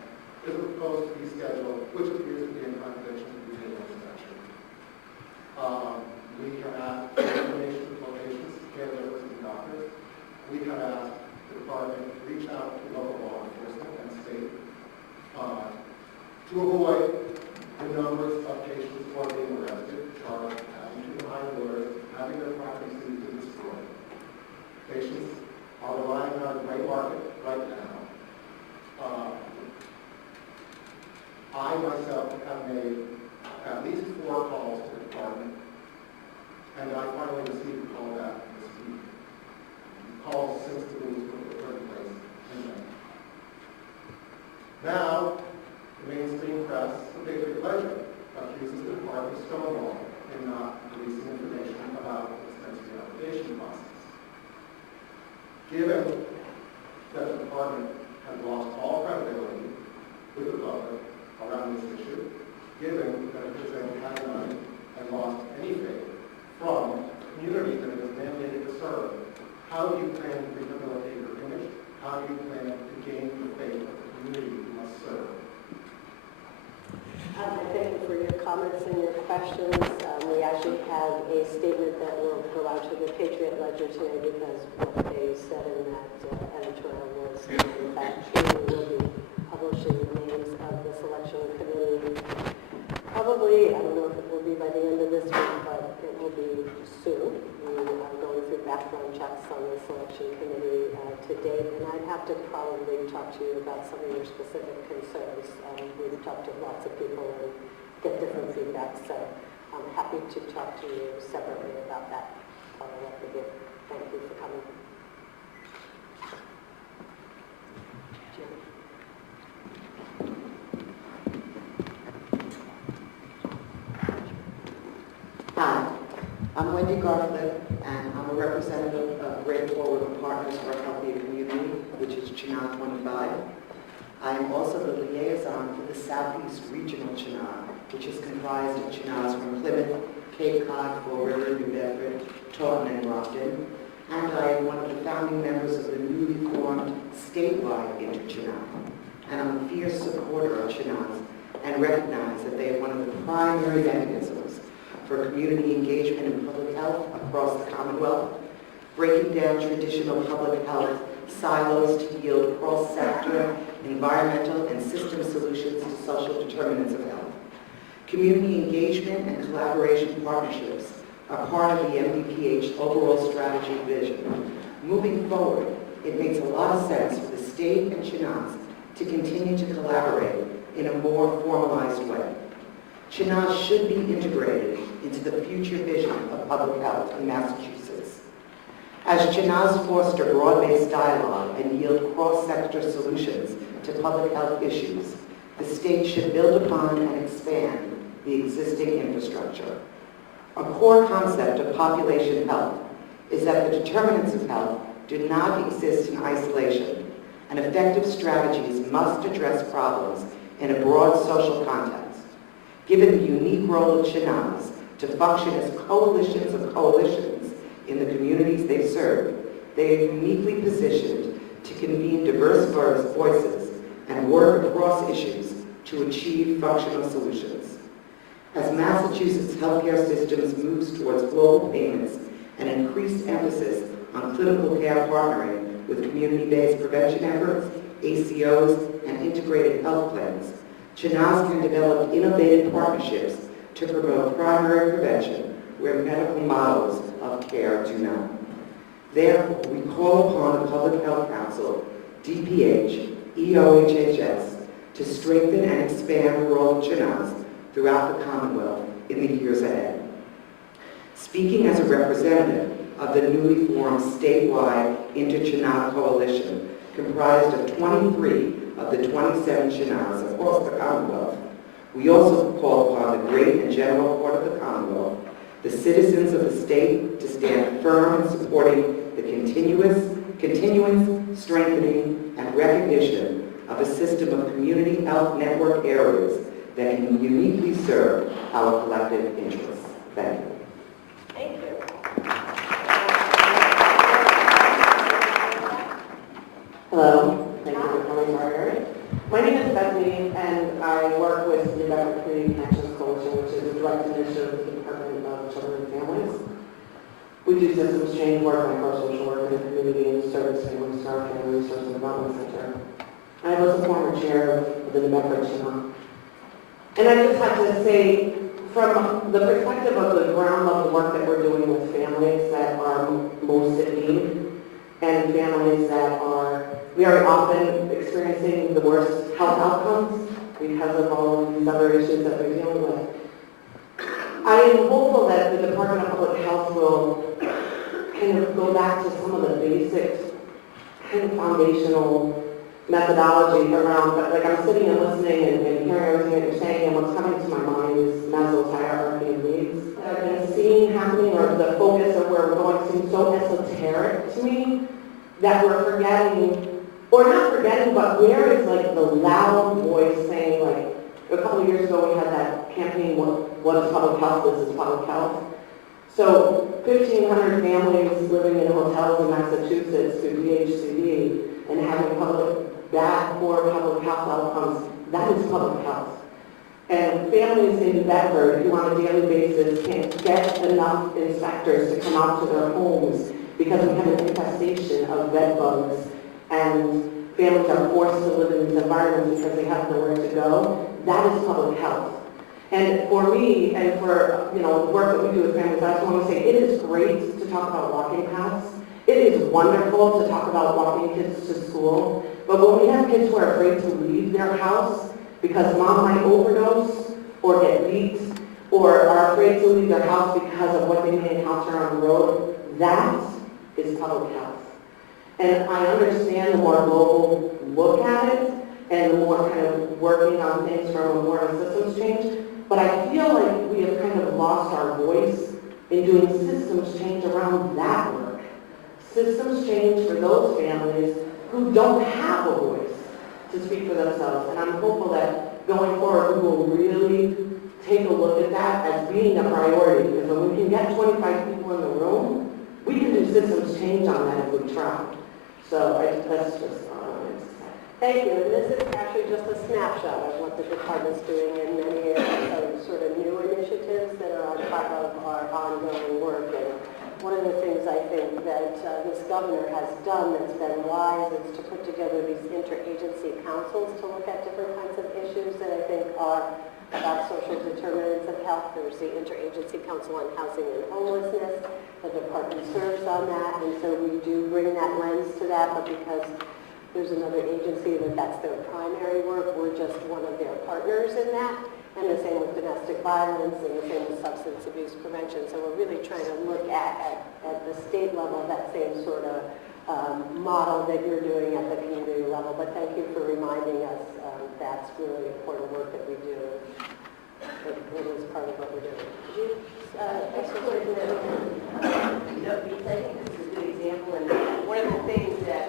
is a proposed fee schedule, which appears to be in contradiction to the legal section. We have asked for information for patients, caregivers, and doctors. We have asked the department to reach out to local law enforcement and state to avoid the numbers of patients who are being arrested, charged, having too high orders, having their property seized and destroyed. Patients are relying on the gray market right now. I myself have made at least 4 calls to the department, and I finally received a call back this week. Calls since the rules were put in place in May. Now, the mainstream press, the big ledger, accuses the department of stonewalling in not releasing information about the dispensary application process. Given that the department has lost all credibility with the public around this issue, given that it has and lost any faith from the community that it is mandated to serve, how do you plan to rehabilitate your image? How do you plan to gain the faith of the community you must serve? Thank you for your comments and your questions. We actually have a statement that will go out to the Patriot Ledger today, because what they said in that editorial was, in fact, true. We will be publishing the names of the selection committee. Probably, I don't know if it will be by the end of this week, but it will be soon. We are going through background checks on the selection committee to date, and I'd have to probably talk to you about some of your specific concerns. We've talked to lots of people and get different feedback, so I'm happy to talk to you separately about that. Follow up with you. Thank you for coming. Jim. Hi, I'm Wendy Garland, and I'm a representative of Great Forward Partners for a Healthier Community, which is CHNA 25. I am also the liaison for the Southeast Regional CHNA, which is comprised of CHNAs from Plymouth, Cape Cod, Fall River, New Bedford, Taunton, and Brockton. And I am one of the founding members of the newly formed statewide Inter-CHNA. And I'm a fierce supporter of CHNAs and recognize that they are one of the primary mechanisms for community engagement in public health across the Commonwealth, breaking down traditional public health silos to yield cross-sector, environmental, and system solutions to social determinants of health. Community engagement and collaboration partnerships are part of the MDPH overall strategy vision. Moving forward, it makes a lot of sense for the state and CHNAs to continue to collaborate in a more formalized way. CHNAs should be integrated into the future vision of public health in Massachusetts. As Chinaz foster broad-based dialogue and yield cross-sector solutions to public health issues, the state should build upon and expand the existing infrastructure. A core concept of population health is that the determinants of health do not exist in isolation, and effective strategies must address problems in a broad social context. Given the unique role of Chinaz to function as coalitions of coalitions in the communities they serve, they are uniquely positioned to convene diverse voices and work across issues to achieve functional solutions. As Massachusetts healthcare systems moves towards global payments and increased emphasis on clinical care partnering with community-based prevention efforts, ACOs, and integrated health plans, Chinaz can develop innovative partnerships to promote primary prevention where medical models of care do not. Therefore, we call upon the Public Health Council, DPH, EOHHS, to strengthen and expand the role of Chinaz throughout the Commonwealth in the years ahead. Speaking as a representative of the newly formed statewide Inter-Chinaz Coalition, comprised of 23 of the 27 Chinaz across the Commonwealth, we also call upon the great and general court of the Commonwealth, the citizens of the state, to stand firm in supporting the continuance, strengthening, and recognition of a system of community health network areas that can uniquely serve our collective interests. Thank you. Thank you. Hello, thank you for coming, Margaret. My name is Bethany, and I work with the New Bedford Community Connections Coalition, which is a direct initiative of the Department of Children and Families. We do systems change work and social work in the community and service families to our Family Resource and Development Center. I was a former chair of the New Bedford CHMA. And I just have to say, from the perspective of the ground level work that we're doing with families that are most in need, and families that are very often experiencing the worst health outcomes because of all of these other issues that we're dealing with, I am hopeful that the Department of Public Health will kind of go back to some of the basic kind of foundational methodology around, like I'm sitting and listening and hearing everything that you're saying, and what's coming to my mind is Maslow's hierarchy of needs that I've been seeing happening, or the focus of where we're going seems so esoteric to me that we're forgetting, or not forgetting, but where is like the loud voice saying, like, a couple of years ago we had that campaign, what is public health? This is public health. So 1,500 families living in hotels in Massachusetts through DHCD and having bad, poor public health outcomes, that is public health. And families in Bedford who on a daily basis can't get enough inspectors to come out to their homes because we have an infestation of bed bugs and families are forced to live in these environments because they have nowhere to go, that is public health. And for me, and for the work that we do with families, I just want to say it is great to talk about walking paths. It is wonderful to talk about walking kids to school. But when we have kids who are afraid to leave their house because mom might overdose or get beat, or are afraid to leave their house because of what they may encounter on the road, that is public health. And I understand the more global look at it and the more kind of working on things from a more of a systems change, but I feel like we have kind of lost our voice in doing systems change around that work. Systems change for those families who don't have a voice to speak for themselves. And I'm hopeful that going forward we will really take a look at that as being a priority, because when we can get 25 people in the room, we can do systems change on that if we try. So that's just all I wanted to say. Thank you. And this is actually just a snapshot of what the department's doing in many areas of sort of new initiatives that are on top of our ongoing work. And one of the things I think that this governor has done that's been wise is to put together these interagency councils to look at different kinds of issues that I think are about social determinants of health. There's the Interagency Council on Housing and Homelessness. The department serves on that, and so we do bring that lens to that, but because there's another agency that's their primary work, we're just one of their partners in that. and the same with domestic violence, and the same with substance abuse prevention. So we're really trying to look at the state level, that same sort of model that you're doing at the community level. But thank you for reminding us that's really important work that we do. It is part of what we're doing. Did you, No, because I think this is a good example, and one of the things that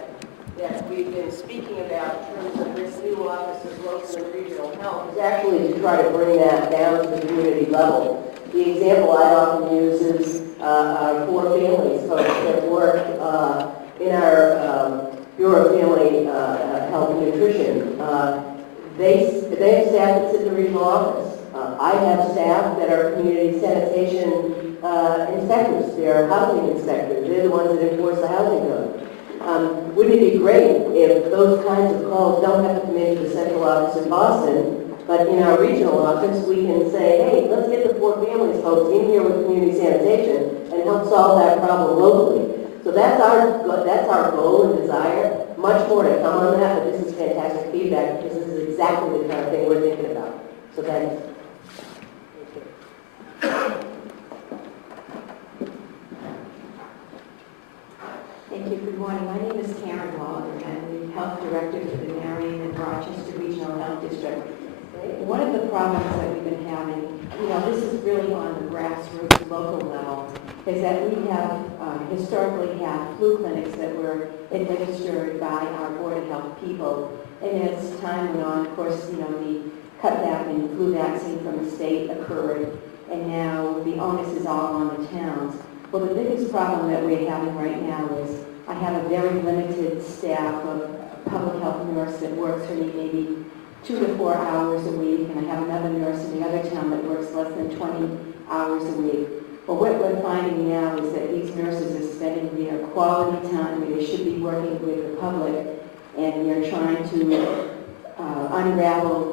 we've been speaking about in terms of this new office of local and regional health is actually to try to bring that down to the community level. The example I often use is our 4 families folks that work in our Bureau of Family Health and Nutrition. They have staff that sit in the regional office. I have staff that are community sanitation inspectors. They're housing inspectors. They're the ones that enforce the housing code. Wouldn't it be great if those kinds of calls don't have to come into the central office in Boston, but in our regional office we can say, hey, let's get the 4 families folks in here with community sanitation and help solve that problem locally. So that's our goal and desire. Much more to come on that, but this is fantastic feedback because this is exactly the kind of thing we're thinking about. So thanks. Thank you. Good morning. My name is Karen Waller. I'm the health director for the Marion and Rochester Regional Health District. One of the problems that we've been having, this is really on the grassroots local level, is that we have historically had flu clinics that were administered by our Board of Health people. And as time went on, of course, the cutback in flu vaccine from the state occurred, and now the onus is all on the towns. Well, the biggest problem that we're having right now is I have a very limited staff of public health nurse that works for me maybe 2 to 4 hours a week, and I have another nurse in the other town that works less than 20 hours a week. But what we're finding now is that these nurses are spending their quality time where they should be working with the public, and they're trying to unravel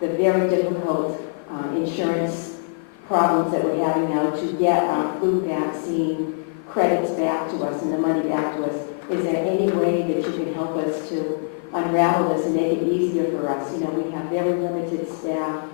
the very difficult insurance problems that we're having now to get our flu vaccine credits back to us and the money back to us. Is there any way that you can help us to unravel this and make it easier for us? We have very limited staff,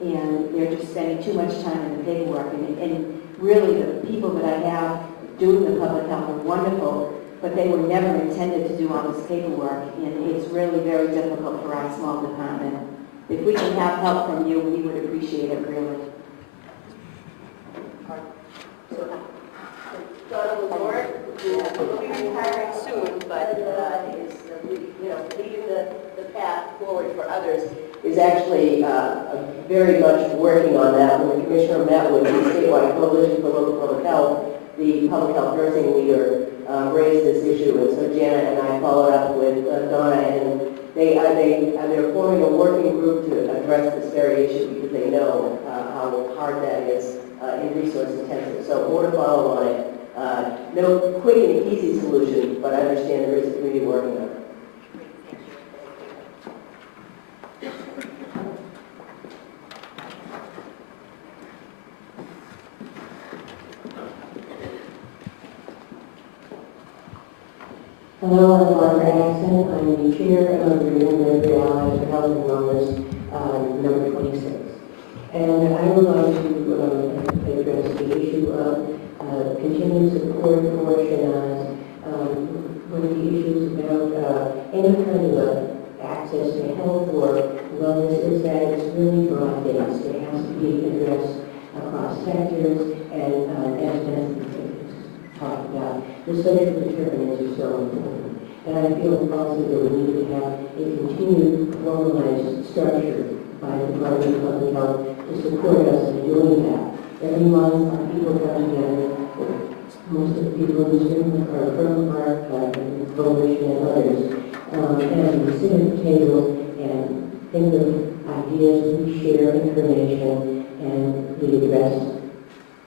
and they're just spending too much time in the paperwork. And really, the people that I have doing the public health are wonderful, but they were never intended to do all this paperwork, and it's really very difficult for our small department. If we can have help from you, we would appreciate it, really. Donna Lord, who will be retiring soon, but is leading the path forward for others, is actually very much working on that. When the commissioner met with the statewide coalition for local public health, the public health nursing leader raised this issue, and so Janet and I followed up with Donna, and they're forming a working group to address this very issue because they know how hard that is and resource intensive. So more to follow on it. No quick and easy solution, but I understand there is a committee working on it. Hello, I'm Barbara Axon. I'm the chair of the University Allies for Health and Wellness, number 26. And I would like to address the issue of continued support for Shanaz. One of the issues about any kind of access to health or wellness is that it's really broad-based. It has to be addressed across sectors, and as Nancy talked about, the social determinants are so important. And I feel also that we need to have a continued formalized structure by the Department of Public Health to support us in doing that. Every month, our people come together. Most of the people in this room are from our coalition and others. And we sit at the table and think of ideas, we share information, and we address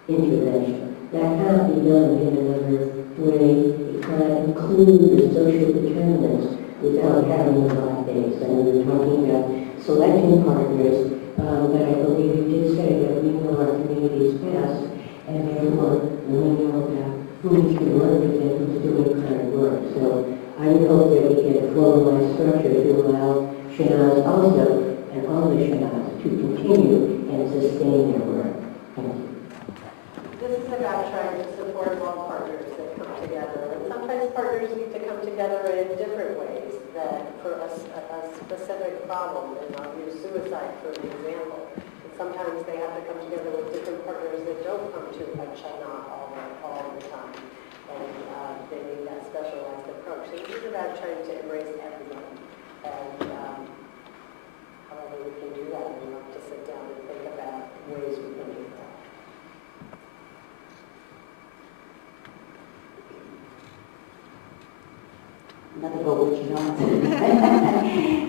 intervention. That cannot be done in another way. It cannot include the social determinants without having the broad base. And we were talking about selecting partners, but I believe you did say that we know our communities best, and therefore we know who we can work with and who's doing current work. So I would hope that we get a formalized structure to allow Shanaz also, and all the Shanaz, to continue and sustain their work. Thank you. This is about trying to support all partners that come together. And sometimes partners need to come together in different ways that for a specific problem. And I'll use suicide for an example. And sometimes they have to come together with different partners that don't come to a HIA all the time. And they need that specialized approach. So this is about trying to embrace everybody. And however we can do that, we have to sit down and think about ways we can do that. Another goal, which you know.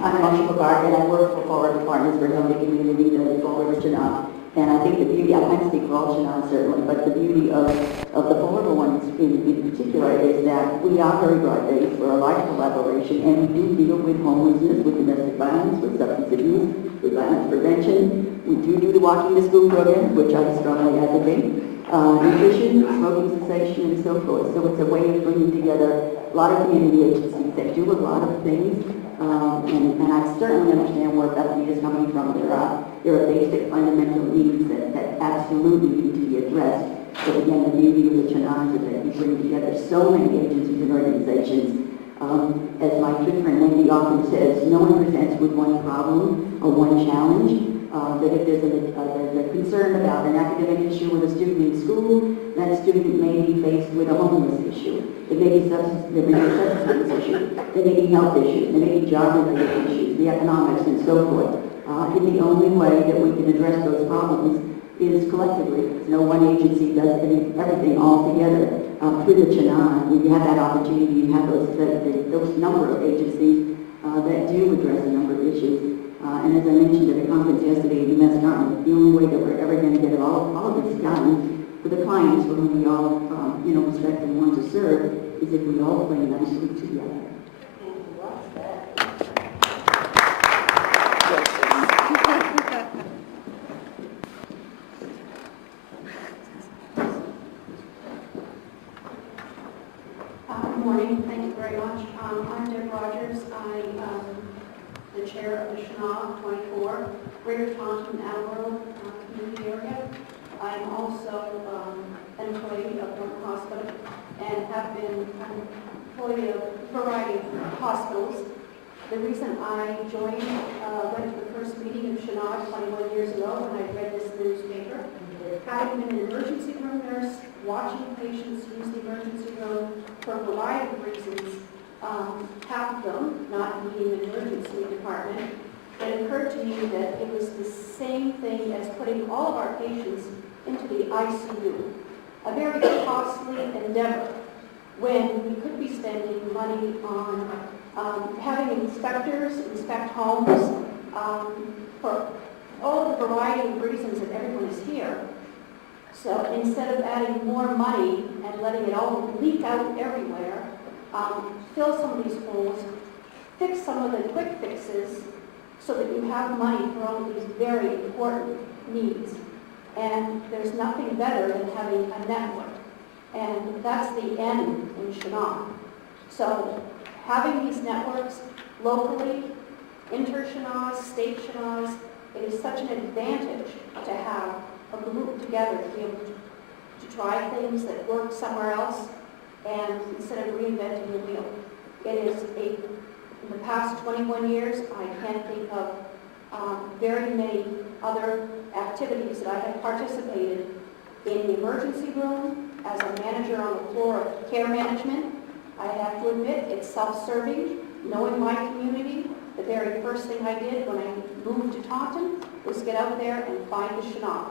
I'm Marcia Bogart, and I work for Forward Partners for Healthy Community and Forward Chenal. And I think the beauty, I can't speak for all Chenal certainly, but the beauty of the Forward one in particular is that we are very broad-based, we're a large collaboration, and we do deal with homelessness, with domestic violence, with substance abuse, with violence prevention. We do the Walking to School program, which I strongly advocate. Nutrition, smoking cessation, and so forth. So it's a way of bringing together a lot of community agencies that do a lot of things, and I certainly understand where Bethany is coming from. There are basic fundamental needs that absolutely need to be addressed. But again, the beauty of the Chenal is that we bring together so many agencies and organizations. As my good friend Wendy often says, no one presents with one problem or one challenge. That if there's a concern about an academic issue with a student in school, that student may be faced with a homeless issue. There may be a substance issue. There may be health issues. There may be job-related issues, the economics, and so forth. And the only way that we can address those problems is collectively. No one agency does everything all together. Through the Chenal, we have that opportunity to have those number of agencies that do address a number of issues. And as I mentioned at a conference yesterday in UMass Dartmouth, the only way that we're ever going to get all of this done for the clients for whom we all respect and want to serve is if we all play nicely together. Good morning. Thank you very much. I'm Deb Rogers. I'm the chair of the Chenal 24 Greater Taunton Attleboro community area. I'm also an employee of North Hospital and have been an employee of a variety of hospitals. The reason I joined, went to the first meeting of Chenal 21 years ago when I read this newspaper. Having been an emergency room nurse, watching patients use the emergency room for a variety of reasons, half of them not needing an emergency department, it occurred to me that it was the same thing as putting all of our patients into the ICU, a very costly endeavor when we could be spending money on having inspectors inspect homes for all of the variety of reasons that everyone is here. So instead of adding more money and letting it all leak out everywhere, fill some of these holes, fix some of the quick fixes so that you have money for all of these very important needs. And there's nothing better than having a network. And that's the end in Chenal. So having these networks locally, inter-Chenals, state Chenals, it is such an advantage to have a group together to be able to try things that work somewhere else and instead of reinventing the wheel. It is in the past 21 years, I can't think of very many other activities that I have participated in the emergency room as a manager on the floor of care management. I have to admit, it's self-serving. Knowing my community, the very first thing I did when I moved to Taunton was get out there and find the Chenal.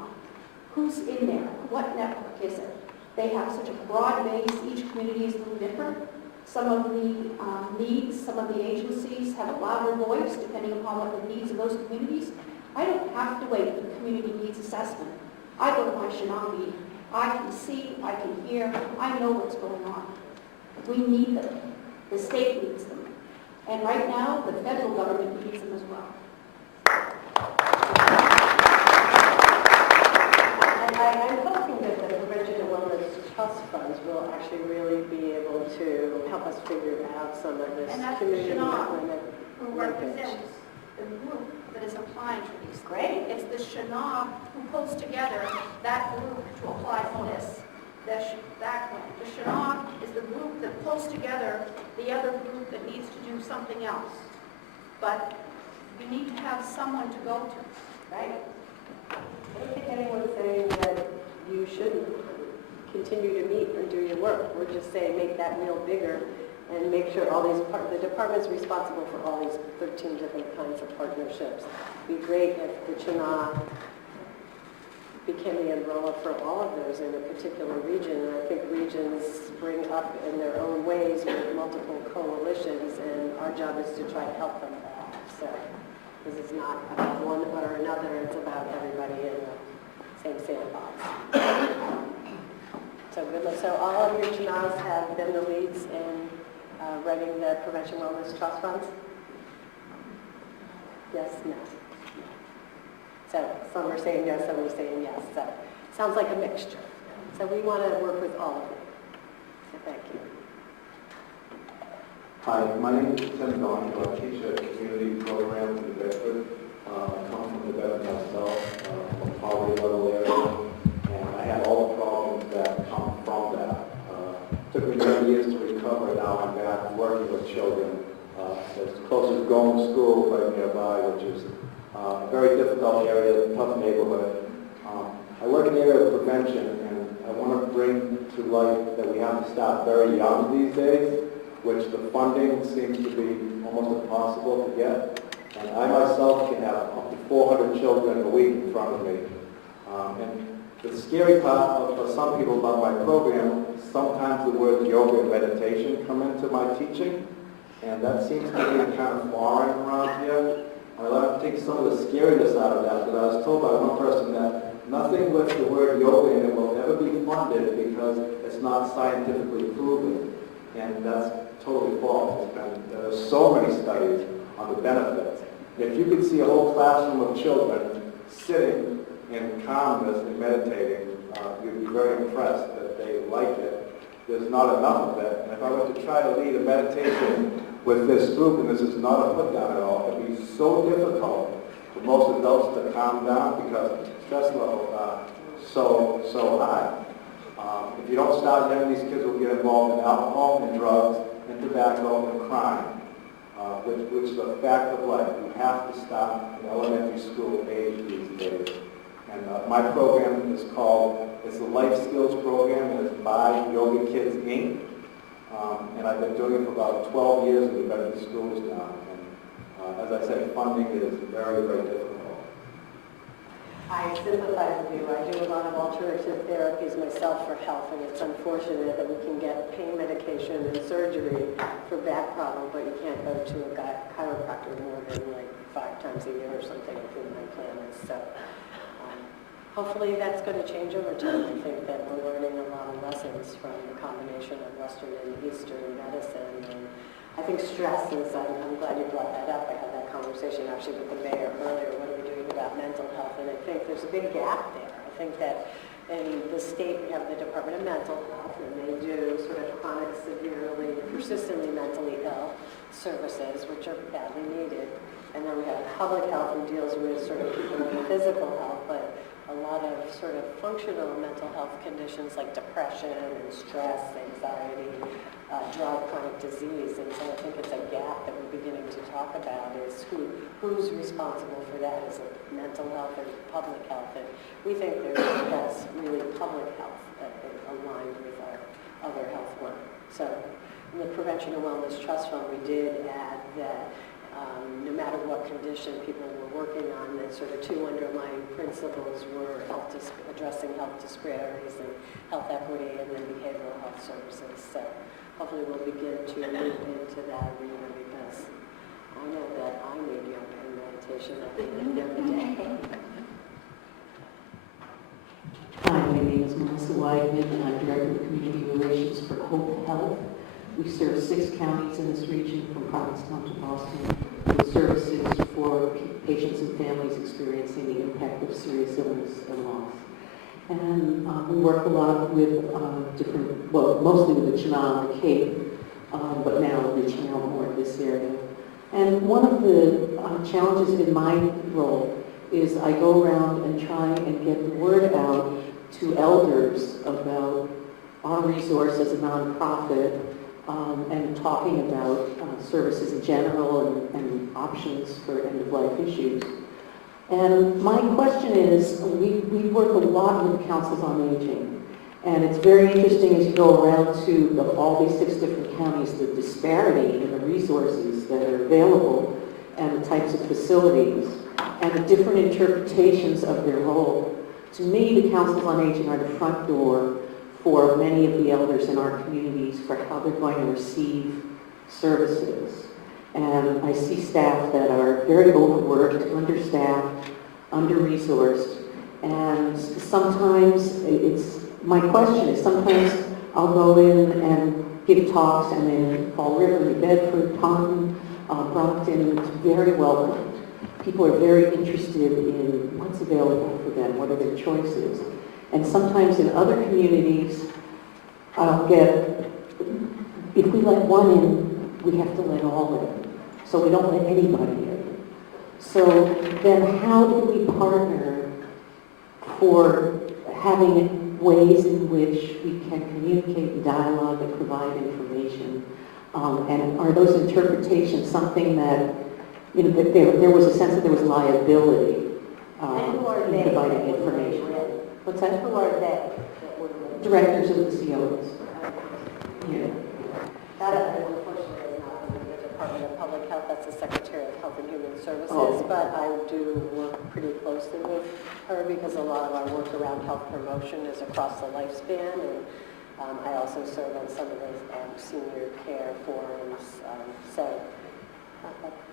Who's in there? What network is it? They have such a broad base. Each community is a little different. Some of the needs, some of the agencies have a louder voice depending upon what the needs of those communities. I don't have to wait for the community needs assessment. I go to my Chenal meeting. I can see, I can hear, I know what's going on. We need them. The state needs them. And right now, the federal government needs them as well. I'm hoping that the Prevention and Wellness Trust Funds will actually really be able to help us figure out some of this And that's community Chenal, linkage. who represents the group that is applying for these. Great. It's the SHANA who pulls together that group to apply for this. The SHANA is the group that pulls together the other group that needs to do something else. But you need to have someone to go to, right? I don't think anyone's saying that you shouldn't continue to meet and do your work. We're just saying make that wheel bigger and make sure all these, the department's responsible for all these 13 different kinds of partnerships. It'd be great if the CHNA became the umbrella for all of those in a particular region. And I think regions spring up in their own ways with multiple coalitions, and our job is to try to help them all. So this is not about one or another, it's about everybody in the same sandbox. So good luck. So all of your CHNAs have been the leads in writing the Prevention Wellness Trust Funds? Yes, no. So some are saying yes, some are saying yes. So sounds like a mixture. So we want to work with all of them. So thank you. Hi, my name is Tim Donahue. I teach a community program in Bedford. I come from the Bedford myself, from a poverty level area, and I had all the problems that come from that. Took me many years to recover. Now I'm back working with children. As close as going to school right nearby, which is a very difficult area, tough neighborhood. I work in the area of prevention, and I want to bring to light that we have to start very young these days, which the funding seems to be almost impossible to get. And I myself can have up to 400 children a week in front of me. And the scary part for some people about my program, sometimes the words yoga and meditation come into my teaching, and that seems to be kind of foreign around here. I'd like to take some of the scariness out of that, but I was told by one person that nothing with the word yoga in it will ever be funded because it's not scientifically proven. And that's totally false. There are so many studies on the benefits. If you could see a whole classroom of children sitting in calmness and meditating, you'd be very impressed that they like it. There's not enough of it. And if I were to try to lead a meditation with this group, and this is not a put down at all, it would be so difficult for most adults to calm down because stress levels are so high. If you don't start young, these kids will get involved in alcohol and drugs and tobacco and crime, which is a fact of life. You have to start in elementary school age these days. And my program is called, it's a life skills program, and it's by Yoga Kids, Inc. And I've been doing it for about 12 years in the Bedford schools now. And as I said, funding is very, very difficult. I sympathize with you. I do a lot of alternative therapies myself for health, and it's unfortunate that we can get pain medication and surgery for back problem, but you can't go to a chiropractor more than like 5 times a year or something, I think my plan is. So hopefully that's going to change over time. I think that we're learning a lot of lessons from the combination of Western and Eastern medicine. And I think stress is, I'm glad you brought that up. I had that conversation actually with the mayor earlier. What are we doing about mental health? And I think there's a big gap there. I think that in the state we have the Department of Mental Health, and they do sort of chronic, severely, persistently mentally ill services, which are badly needed. And then we have public health, who deals with sort of people with physical health, but a lot of sort of functional mental health conditions like depression and stress, anxiety, drive chronic disease. And so I think it's a gap that we're beginning to talk about is who's responsible for that. Is it mental health or public health? And we think that's really public health that is aligned with our other health one. So in the Prevention and Wellness Trust Fund, we did add that no matter what condition people were working on, that sort of 2 underlying principles were addressing health disparities and health equity, and then behavioral health services. So hopefully we'll begin to move into that arena because I know that I need yoga and meditation at the end of the day. Hi, my name is Melissa Weidman, and I'm Director of Community Relations for Hope Health. We serve 6 counties in this region, from Provincetown to Boston, with services for patients and families experiencing the impact of serious illness and loss. And we work a lot with mostly with the CHNA on the Cape, but now reaching out more in this area. And one of the challenges in my role is I go around and try and get the word out to elders about our resource as a nonprofit, and talking about services in general and options for end-of-life issues. And my question is, we work a lot with councils on aging, and it's very interesting as you go around to all these 6 different counties, the disparity in the resources that are available and the types of facilities and the different interpretations of their role. To me, the councils on aging are the front door for many of the elders in our communities for how they're going to receive services. And I see staff that are very overworked, understaffed, under-resourced, and sometimes my question is, sometimes I'll go in and give talks, and in Fall River, New Bedford, Taunton, Brockton, it's very welcomed. People are very interested in what's available for them, what are their choices. And sometimes in other communities, I'll get, if we let one in, we have to let all in. So we don't let anybody in. So then how do we partner for having ways in which we can communicate and dialogue and provide information? And are those interpretations something that, you know, that there was a sense that there was liability And who are in they? providing information? What's that? Who are they? Directors of the COs. Yeah. That, unfortunately, is not under the Department of Public Health. That's the Secretary of Health and Human Services. Oh. But I do work pretty closely with her because a lot of our work around health promotion is across the lifespan. And I also serve on some of those senior care forums. So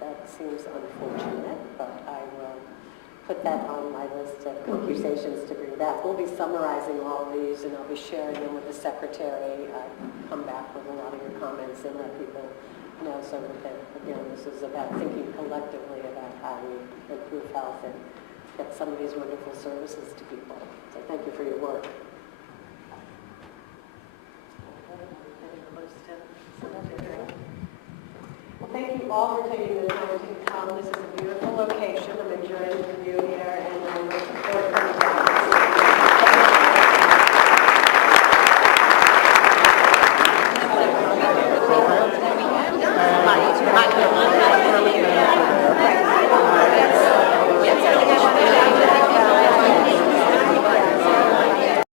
that seems unfortunate, but I will put that on my list of conversations to bring back. We'll be summarizing all of these, and I'll be sharing them with the secretary. Come back with a lot of your comments and let people know, so that, again, this is about thinking collectively about how we improve health and get some of these wonderful services to people. So thank you for your work. Well, thank you all for taking the time to come. This is a beautiful location. I'm enjoying